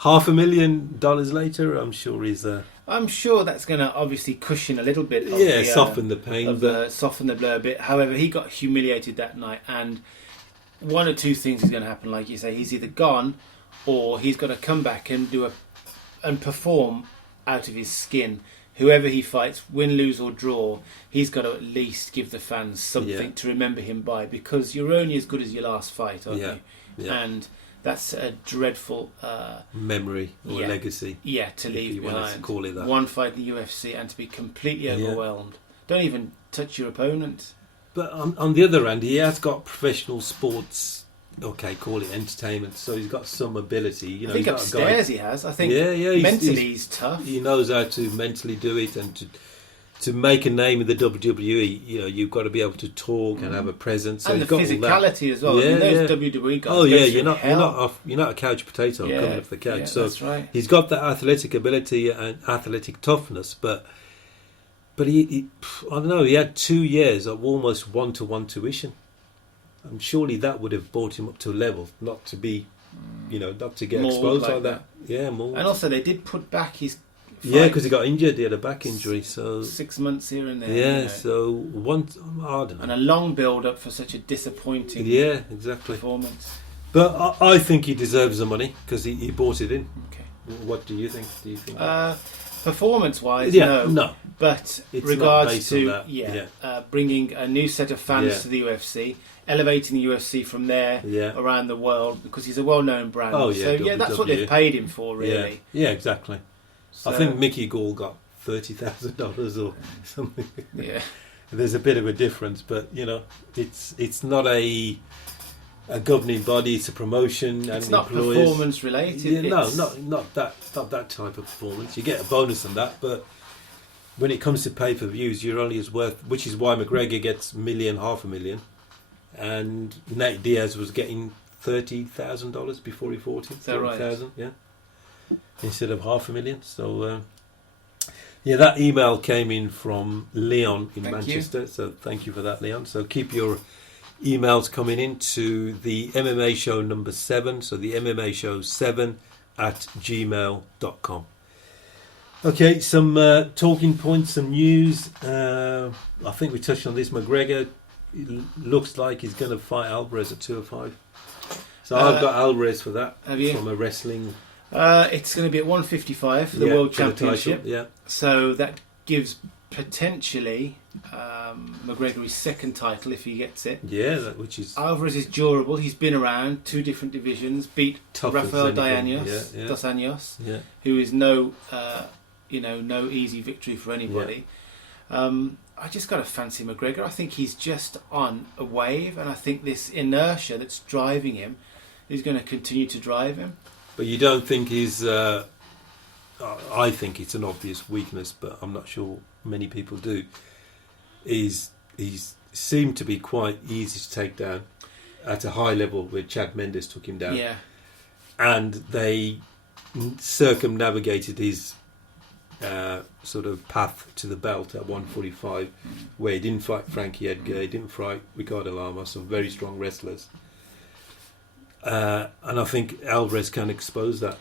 $500,000 later, I'm sure he's. I'm sure that's going to obviously cushion a little bit. Soften the pain, soften the blow a bit. However, he got humiliated that night, and one or two things is going to happen. Like you say, he's either gone, or he's got to come back and and perform out of his skin. Whoever he fights, win, lose or draw, he's got to at least give the fans something to remember him by, because you're only as good as your last fight, aren't you? Yeah. And that's a dreadful memory or legacy. Yeah, to leave behind. To call it that. One fight in the UFC and to be completely overwhelmed. Don't even touch your opponent. But on the other hand, he has got professional sports. Okay, call it entertainment. So he's got some ability. I think upstairs he has. I think mentally he's tough. He knows how to mentally do it, and to make a name in the WWE. You've got to be able to talk and have a presence. So and he's the got physicality as well. Yeah, those WWE guys. Oh yeah, you're not a couch potato coming off the couch. Yeah, so that's right. He's got that athletic ability and athletic toughness, but he I don't know. He had 2 years of almost 1-to-1 tuition. And surely that would have brought him up to a level, not to be, not to get exposed like that. Yeah, more. And also, they did put back his fight. Yeah, because he got injured. He had a back injury. So 6 months here and there. Yeah, so I don't know. And a long build-up for such a disappointing performance. But I think he deserves the money, because he bought it in. Okay. What do you think? Performance-wise, no. But it's regards to bringing a new set of fans to the UFC, elevating the UFC from there around the world, because he's a well-known brand. Oh yeah, so that's what they've paid him for, really. Yeah, exactly. So, I think Mickey Gall got $30,000 or something. Yeah, there's a bit of a difference, but it's not a governing body. It's a promotion. It's and not performance related. Yeah, not that type of performance. You get a bonus on that, but when it comes to pay-per-views, you're only as worth. Which is why McGregor gets $1 million, $500,000, and Nate Diaz was getting $30,000 before he fought him. Is that right? Yeah, instead of $500,000. So that email came in from Leon in Manchester. So thank you for that, Leon. So keep your emails coming in to the MMA Show number 7. So the MMA Show 7 at gmail.com. Okay, some talking points, some news. I think we touched on this. McGregor looks like he's going to fight Alvarez at 205. So I've got Alvarez for that. Have you? From a wrestling. It's going to be at 155 for the World Championship. Yeah. So that gives potentially McGregor his second title if he gets it. Yeah, which is Alvarez is durable. He's been around 2 different divisions. Beat Rafael Dos Anjos, who is no easy victory for anybody. I just got to fancy McGregor. I think he's just on a wave, and I think this inertia that's driving him is going to continue to drive him. But you don't think he's... I think it's an obvious weakness, but I'm not sure many people do. He's seemed to be quite easy to take down at a high level, where Chad Mendes took him down. Yeah. And they circumnavigated his sort of path to the belt at 145, where he didn't fight Frankie Edgar, he didn't fight Ricardo Lama, some very strong wrestlers. And I think Alvarez can expose that.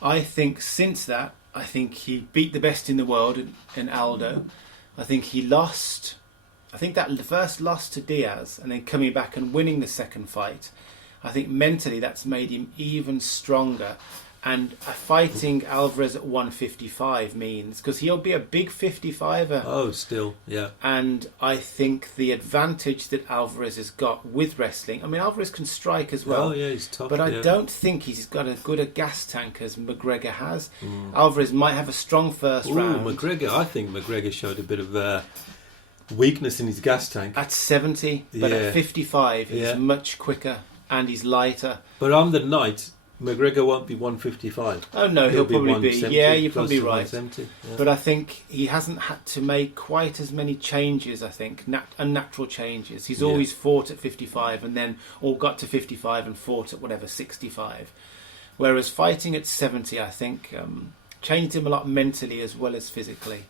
I think since that, I think he beat the best in the world in Aldo. I think he lost. I think that the first loss to Diaz, and then coming back and winning the second fight, I think mentally that's made him even stronger. And fighting Alvarez at 155 means, because he'll be a big 55er. Oh, still, yeah. And I think the advantage that Alvarez has got with wrestling, I mean, Alvarez can strike as well. Oh, yeah, he's tough. But I don't think he's got as good a gas tank as McGregor has. Alvarez might have a strong first round. I think McGregor showed a bit of weakness in his gas tank. At 70, but at 55, he's much quicker and he's lighter. But on the night, McGregor won't be 155. Oh no, he'll probably be. Yeah, you're probably right. Yeah. But I think he hasn't had to make quite as many changes. I think unnatural changes. He's always fought at 55 and then got to 55 and fought at whatever 65. Whereas fighting at 70, I think changed him a lot mentally as well as physically.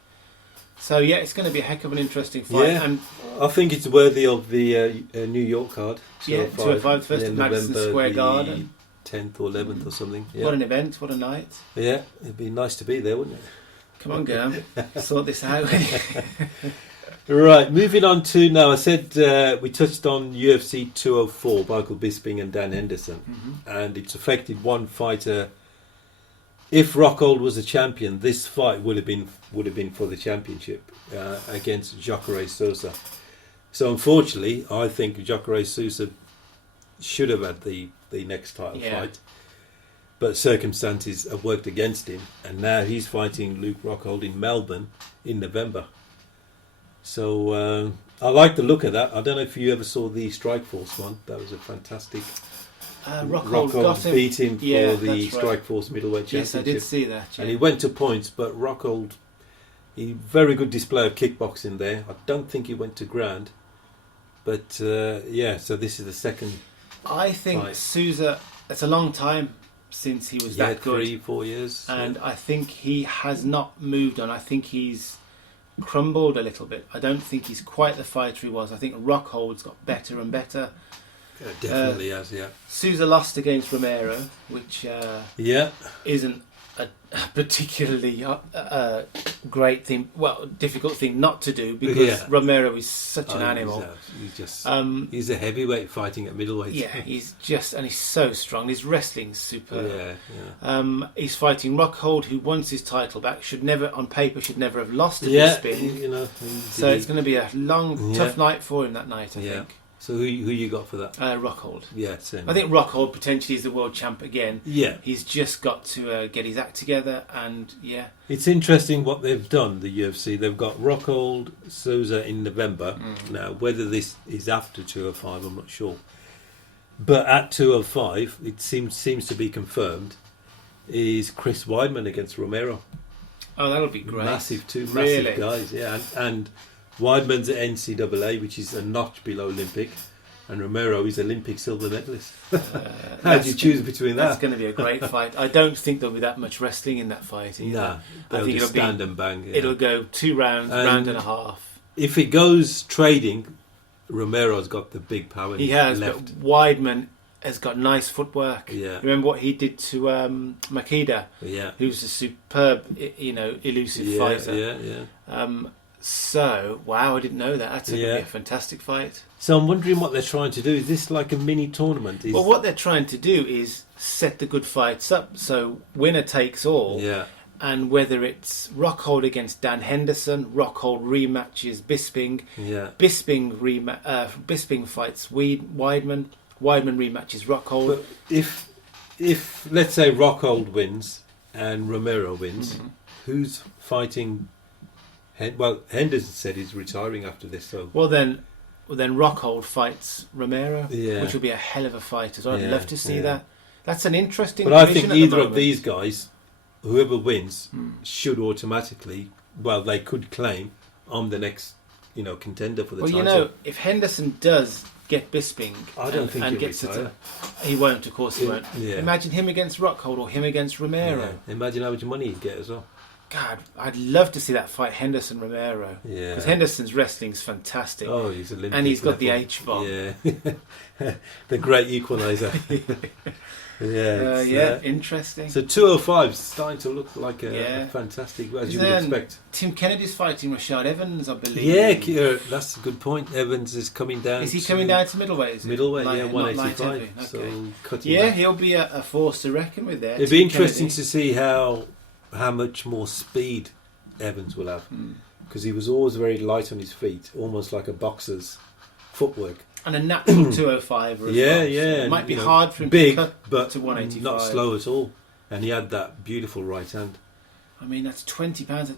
So yeah, it's going to be a heck of an interesting fight. Yeah, and I think it's worthy of the New York card. 205 first at Madison Square Garden. 10th or 11th or something. Yeah. What an event, what a night. Yeah, it'd be nice to be there, wouldn't it? Come on, Graham. Sort this out. Right, moving on to now. I said we touched on UFC 204, Michael Bisping and Dan Henderson, and it's affected one fighter. If Rockhold was a champion, this fight would have been for the championship against Jacare Souza. So unfortunately, I think Jacare Souza should have had the next title fight, but circumstances have worked against him, and now he's fighting Luke Rockhold in Melbourne in November. So I like the look of that. I don't know if you ever saw the Strikeforce one. That was a fantastic. Rockhold beat him for the Strikeforce middleweight championship. Yes, I did see that. Yeah. And he went to points, but Rockhold, very good display of kickboxing there. I don't think he went to ground, but so this is the second. I think Souza, it's a long time since he was that good. 3-4 years. And I think he has not moved on. I think he's crumbled a little bit. I don't think he's quite the fighter he was. I think Rockhold's got better and better. Definitely has, yeah. Souza lost against Romero, which isn't a particularly great thing, difficult thing not to do, because Romero is such an animal. He's a heavyweight fighting at middleweight. Yeah, he's so strong. His wrestling's superb. He's fighting Rockhold, who wants his title back. Should never have lost to Bisping. So it's going to be a long, tough night for him that night, I think. So who you got for that? Rockhold. Yeah, same. I think Rockhold potentially is the world champ again. Yeah. He's just got to get his act together, and It's interesting what they've done, the UFC. They've got Rockhold, Souza in November. Now, whether this is after 205, I'm not sure. But at 205, it seems to be confirmed, is Chris Weidman against Romero. Oh, that'll be great. Massive guys, yeah. And Weidman's at NCAA, which is a notch below Olympic, and Romero is Olympic silver medalist. How do you choose between that? That's going to be a great fight. I don't think there'll be that much wrestling in that fight either. Nah, I think it'll stand and bang. Yeah. It'll go 2 rounds, round and a half. If it goes trading, Romero's got the big power. He has, left. but Weidman has got nice footwork. Yeah. Remember what he did to Makeda? Yeah. Who's a superb, elusive fighter. Yeah. So, wow, I didn't know that. That's going to be a fantastic fight. So I'm wondering what they're trying to do. Is this like a mini tournament? Well, what they're trying to do is set the good fights up. So winner takes all. Yeah. And whether it's Rockhold against Dan Henderson, Rockhold rematches Bisping. Yeah. Bisping fights Weidman. Weidman rematches Rockhold. But if let's say Rockhold wins and Romero wins, who's fighting? Well, Henderson said he's retiring after this. So then Rockhold fights Romero, which will be a hell of a fight as well. I'd love to see that. That's an interesting. But I think either of these guys, whoever wins, should automatically. Well, they could claim I'm the next, contender for the title. Well, if Henderson does get Bisping, I don't think he'll retire. He won't. Of course, he won't. Yeah. Imagine him against Rockhold or him against Romero. Yeah. Imagine how much money he'd get as well. God, I'd love to see that fight, Henderson-Romero. Yeah. Because Henderson's wrestling's fantastic. Oh, he's Olympic. And he's got the H-bomb. Yeah. The great equaliser. Interesting. So 205 is starting to look like a fantastic, as you would expect. Tim Kennedy's fighting Rashad Evans, I believe. Yeah, that's a good point. Evans is coming down. Is he coming down to middleweight? Middleweight, 185. Okay. So cutting back. He'll be a force to reckon with there. It'd be interesting to see how much more speed Evans will have, because he was always very light on his feet, almost like a boxer's footwork. And a natural 205 as well. So it might be hard for him to cut but to 185. Not slow at all. And he had that beautiful right hand. I mean, that's 20 pounds,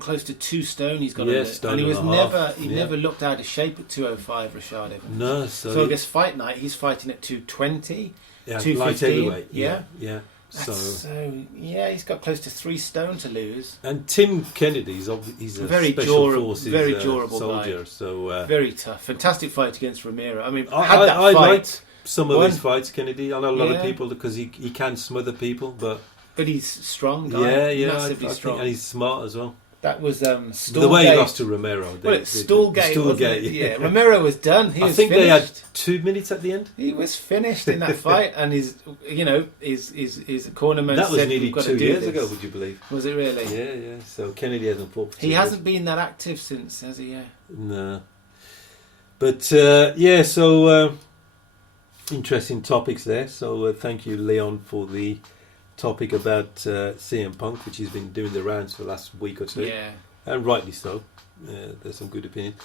close to 2 stone he's got. Stone and he was half. never looked out of shape at 205, Rashad Evans. No, so I guess fight night he's fighting at 220, 215. Light heavyweight. Yeah. He's got close to 3 stone to lose. And Tim Kennedy's he's a very special durable, forces very durable soldier. guy. So very tough, fantastic fight against Romero. I mean, I liked some of his fights, Kennedy. I know a lot of people because he can smother people, but he's strong guy. Massively strong, and he's smart as well. That was Stoolgate. The way he lost to Romero. It's Stoolgate. Yeah, Romero was done. I think they had 2 minutes at the end. He was finished in that fight, and his cornerman. That was said, nearly 2 years ago. Would you believe? Was it really? Yeah. So Kennedy hasn't fought for 2 He years. hasn't been that active since, has he? Yeah. No. But So interesting topics there. So thank you, Leon, for the topic about CM Punk, which he's been doing the rounds for the last week or two, and rightly so. There's some good opinions.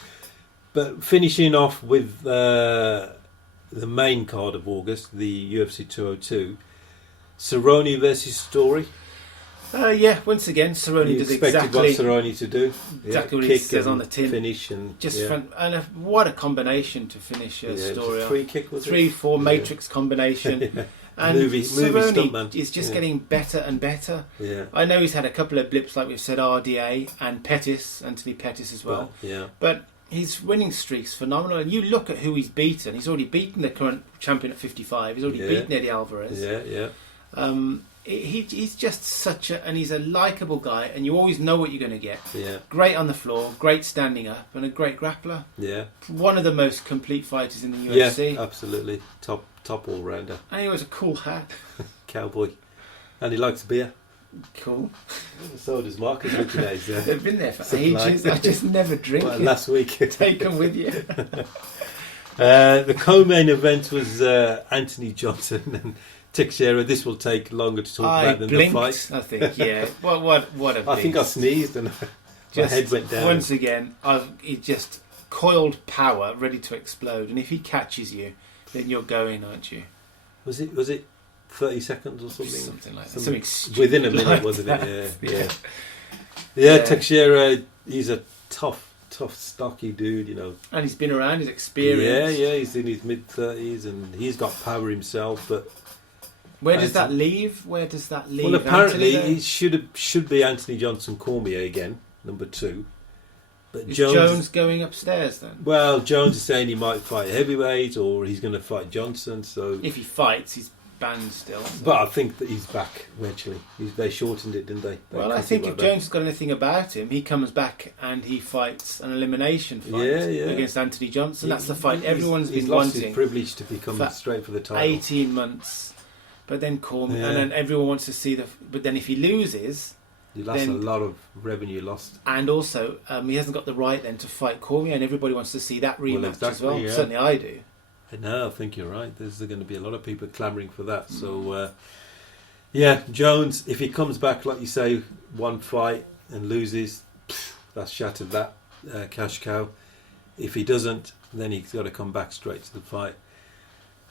But finishing off with the main card of August, the UFC 202, Cerrone versus Story. Once again, Cerrone does exactly what Cerrone to do. Exactly what he says on the tin. Finish and what a combination to finish a Story. 3 kick was 3-4 Matrix combination. And movie Cerrone is just getting better and better. Yeah. I know he's had a couple of blips, like we've said, RDA and Anthony Pettis as well. But his winning streak's phenomenal. And you look at who he's beaten. He's already beaten the current champion at 55. He's already beaten Eddie Alvarez. He's just and he's a likeable guy, and you always know what you're going to get. Great on the floor, great standing up, and a great grappler. One of the most complete fighters in the UFC. Absolutely. Top all rounder. And he wears a cool hat. Cowboy. And he likes beer. Cool. So does Marcus looking at his They've been there for ages. I just never drink it. Last week. Take them with you. The co-main event was Anthony Johnson and Teixeira. This will take longer to talk about than the fight. I think, what a I think I sneezed and my head went down. Once again, he just coiled power, ready to explode. And if he catches you, then you're going, aren't you? Was it 30 seconds or something? Something like that. Something within a minute, like wasn't that. it? Yeah. Teixeira, he's a tough, stocky dude, And he's been around, he's experienced. Yeah, he's in his mid-30s and he's got power himself, but... Where does that leave? Well, apparently it should be Anthony Johnson Cormier again, number 2. But is Jones going upstairs then? Well, Jones is saying he might fight heavyweight or he's going to fight Johnson. So if he fights, he's banned still. So. But I think that he's back eventually. They shortened it, didn't they? Well, I think if Jones has got anything about him, he comes back and he fights an elimination fight against Anthony Johnson. That's the fight everyone's been wanting. He's lost his privilege to become straight for the title. 18 months. But then Cormier, and then everyone wants to see But then if he loses... He lost a lot of revenue lost. And also, he hasn't got the right then to fight Cormier, and everybody wants to see that rematch as well. Yeah. Certainly I do. No, I think you're right. There's going to be a lot of people clamouring for that. So, Jones, if he comes back, like you say, one fight and loses, that's shattered that cash cow. If he doesn't, then he's got to come back straight to the fight.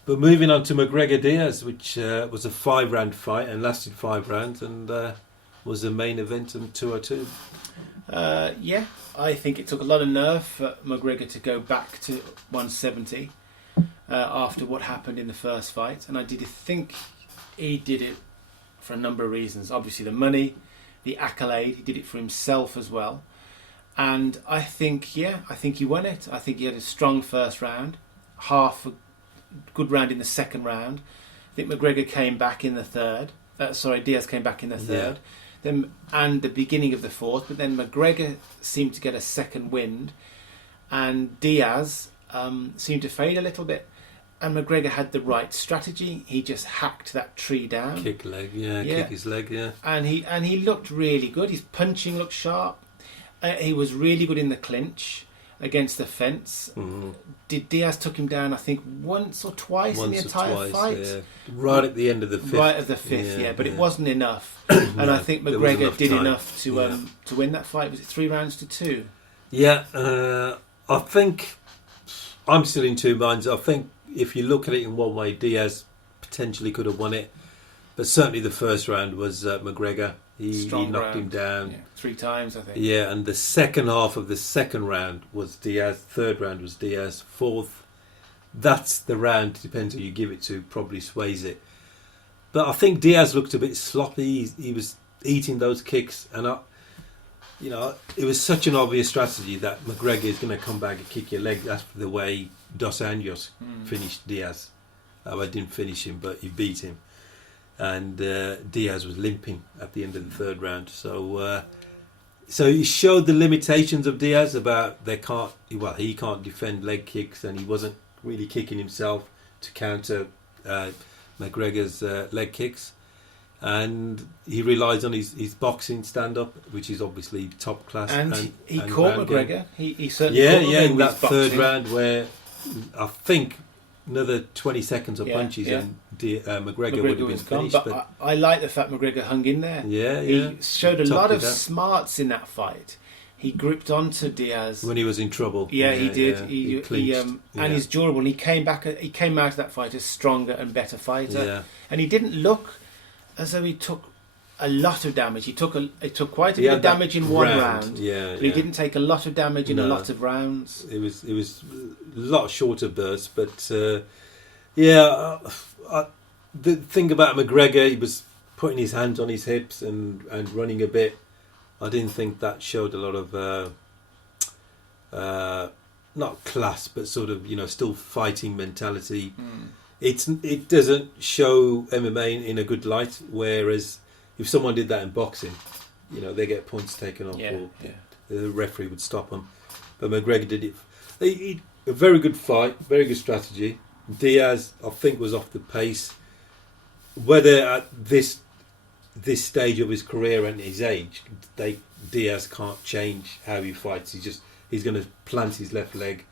But moving on to McGregor-Diaz, which was a 5-round fight and lasted 5 rounds and... was the main event in 202. I think it took a lot of nerve for McGregor to go back to 170 after what happened in the first fight, and I think he did it for a number of reasons. Obviously the money, the accolade, he did it for himself as well, and I think he won it. I think he had a strong first round, half a good round in the second round. I think McGregor came back in the third. Diaz came back in the third. And the beginning of the fourth, but then McGregor seemed to get a second wind, and Diaz seemed to fade a little bit. And McGregor had the right strategy. He just hacked that tree down. Kick his leg, yeah. And he looked really good. His punching looked sharp. He was really good in the clinch against the fence. Mm-hmm. Diaz took him down, I think, once or twice in the entire fight. Yeah. Right at the end of the fifth. Right at the fifth, yeah. But it wasn't enough. And no, I think McGregor did enough to win that fight. Was it 3 rounds to 2? Yeah, I think I'm still in two minds. I think if you look at it in one way, Diaz potentially could have won it. But certainly the first round was McGregor. He knocked him down 3 times, I think. Yeah, and the second half of the second round was Diaz. Third round was Diaz. Fourth, that's the round, depends who you give it to, probably sways it. But I think Diaz looked a bit sloppy. He was eating those kicks, and it was such an obvious strategy that McGregor is going to come back and kick your leg. That's the way Dos Anjos finished Diaz. I didn't finish him, but he beat him. And Diaz was limping at the end of the third round. So he showed the limitations of Diaz about he can't defend leg kicks, and he wasn't really kicking himself to counter McGregor's leg kicks. And he relies on his boxing stand-up, which is obviously top class. And he caught McGregor. He certainly caught him in that third round where I think another 20 seconds of punches and McGregor would have been finished. But I like the fact McGregor hung in there. He showed a lot of smarts in that fight. He gripped onto Diaz when he was in trouble. Yeah, he did. And he's durable. And he came out of that fight a stronger and better fighter. Yeah. And he didn't look as though he took a lot of damage. He took quite a bit of damage in one round. But he didn't take a lot of damage in a lot of rounds. It was a lot shorter bursts, but the thing about McGregor, he was putting his hands on his hips and running a bit. I didn't think that showed a lot of not class, but sort of still fighting mentality. It doesn't show MMA in a good light. Whereas if someone did that in boxing, they get points taken off, or the referee would stop them. But McGregor did it. A very good fight, very good strategy. Diaz, I think, was off the pace. Whether at this stage of his career and his age, Diaz can't change how he fights. He's going to plant his left leg,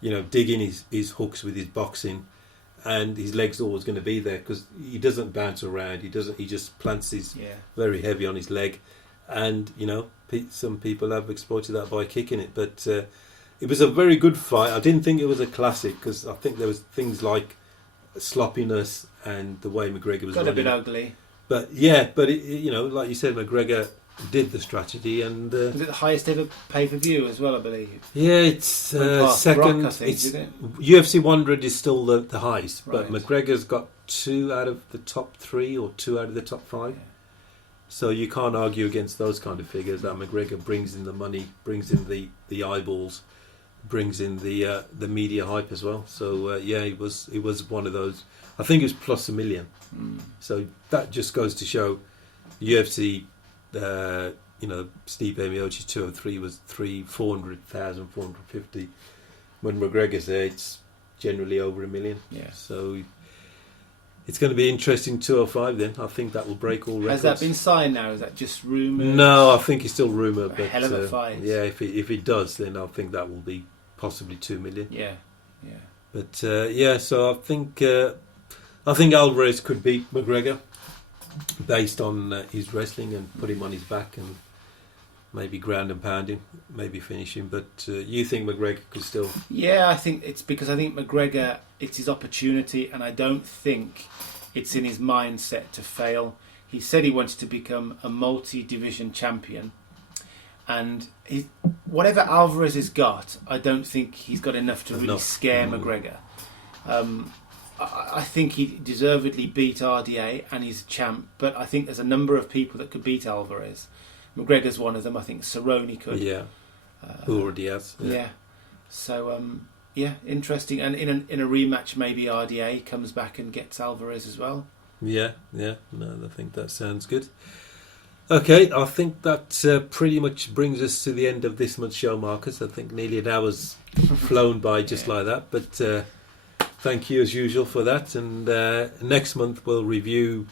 dig in his hooks with his boxing, and his leg's always going to be there because he doesn't bounce around. He just plants his very heavy on his leg, and some people have exploited that by kicking it. But it was a very good fight. I didn't think it was a classic because I think there was things like sloppiness and the way McGregor was got a bit ugly. But like you said, McGregor did the strategy, and was it the highest ever pay-per-view as well, I believe? Yeah, it's second. Brock, I think, is it? UFC 100 is still the highest, but McGregor's got 2 out of the top 3 or 2 out of the top 5. Yeah. So you can't argue against those kind of figures. That McGregor brings in the money, brings in the eyeballs, brings in the media hype as well. So it was one of those. I think it was plus $1 million. So that just goes to show UFC. Steve Miocci's 203 was 400,000, 450. When McGregor's there, it's generally over $1 million. Yeah. So it's going to be interesting 205 then. I think that will break all records. Has that been signed now? Is that just rumour? No, I think it's still rumour. But hell of a fight. Yeah, if it does, then I think that will be possibly $2 million. Yeah. But so I think Alvarez could beat McGregor based on his wrestling and put him on his back and maybe ground and pound him, maybe finish him. But you think McGregor could still? Yeah, I think it's because I think McGregor, it's his opportunity, and I don't think it's in his mindset to fail. He said he wanted to become a multi-division champion, and whatever Alvarez has got, I don't think he's got enough to really scare McGregor. I think he deservedly beat RDA and he's a champ, but I think there's a number of people that could beat Alvarez. McGregor's one of them. I think Cerrone could. Yeah, who already has. Yeah. So, interesting. And in a rematch, maybe RDA comes back and gets Alvarez as well. Yeah. No, I think that sounds good. Okay, I think that pretty much brings us to the end of this month's show, Marcus. I think nearly an hour's flown by just like that, but... thank you as usual for that. And next month we'll review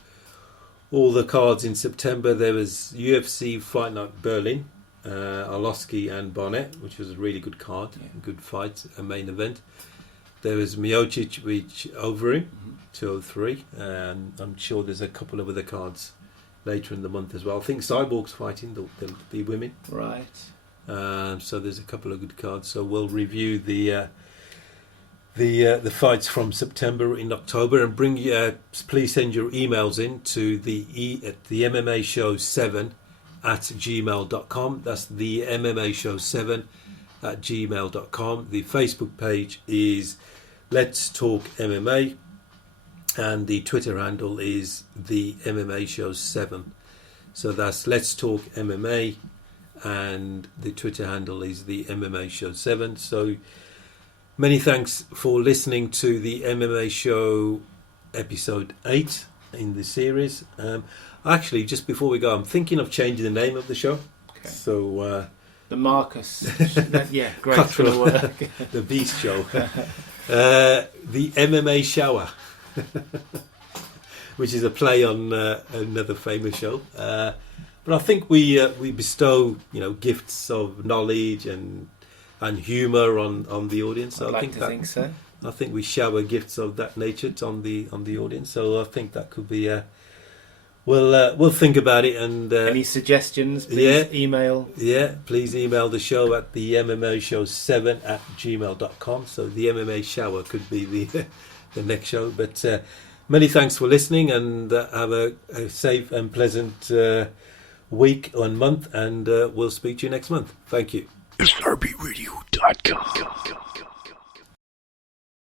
all the cards in September. There was UFC Fight Night Berlin, Arlovski and Barnett, which was a really good card, good fight, a main event. There was Miocic with Overeem, 203, and I'm sure there's a couple of other cards later in the month as well. I think Cyborg's fighting the women. Right. So there's a couple of good cards. So we'll review the fights from September in October, and please send your emails in to the MMA Show 7 at gmail.com. That's the MMA Show 7 at gmail.com. The Facebook page is Let's Talk MMA, and the Twitter handle is the MMA Show 7. So that's Let's Talk MMA, and the Twitter handle is the MMA Show 7. So many thanks for listening to the MMA Show episode 8 in the series. Actually, just before we go, I'm thinking of changing the name of the show. Okay. So the Marcus, yeah, great, it's gonna work. The Beast Show, the MMA Shower, which is a play on another famous show. But I think we bestow gifts of knowledge and humour on the audience. So I think so. I think we shower gifts of that nature on the audience. So I think that could be we'll think about it. And any suggestions, please email. Yeah, please email the show at the MMA Show 7 at gmail.com. So the MMA Shower could be the next show. But many thanks for listening, and have a safe and pleasant week and month, and we'll speak to you next month. Thank you. SRBRadio.com.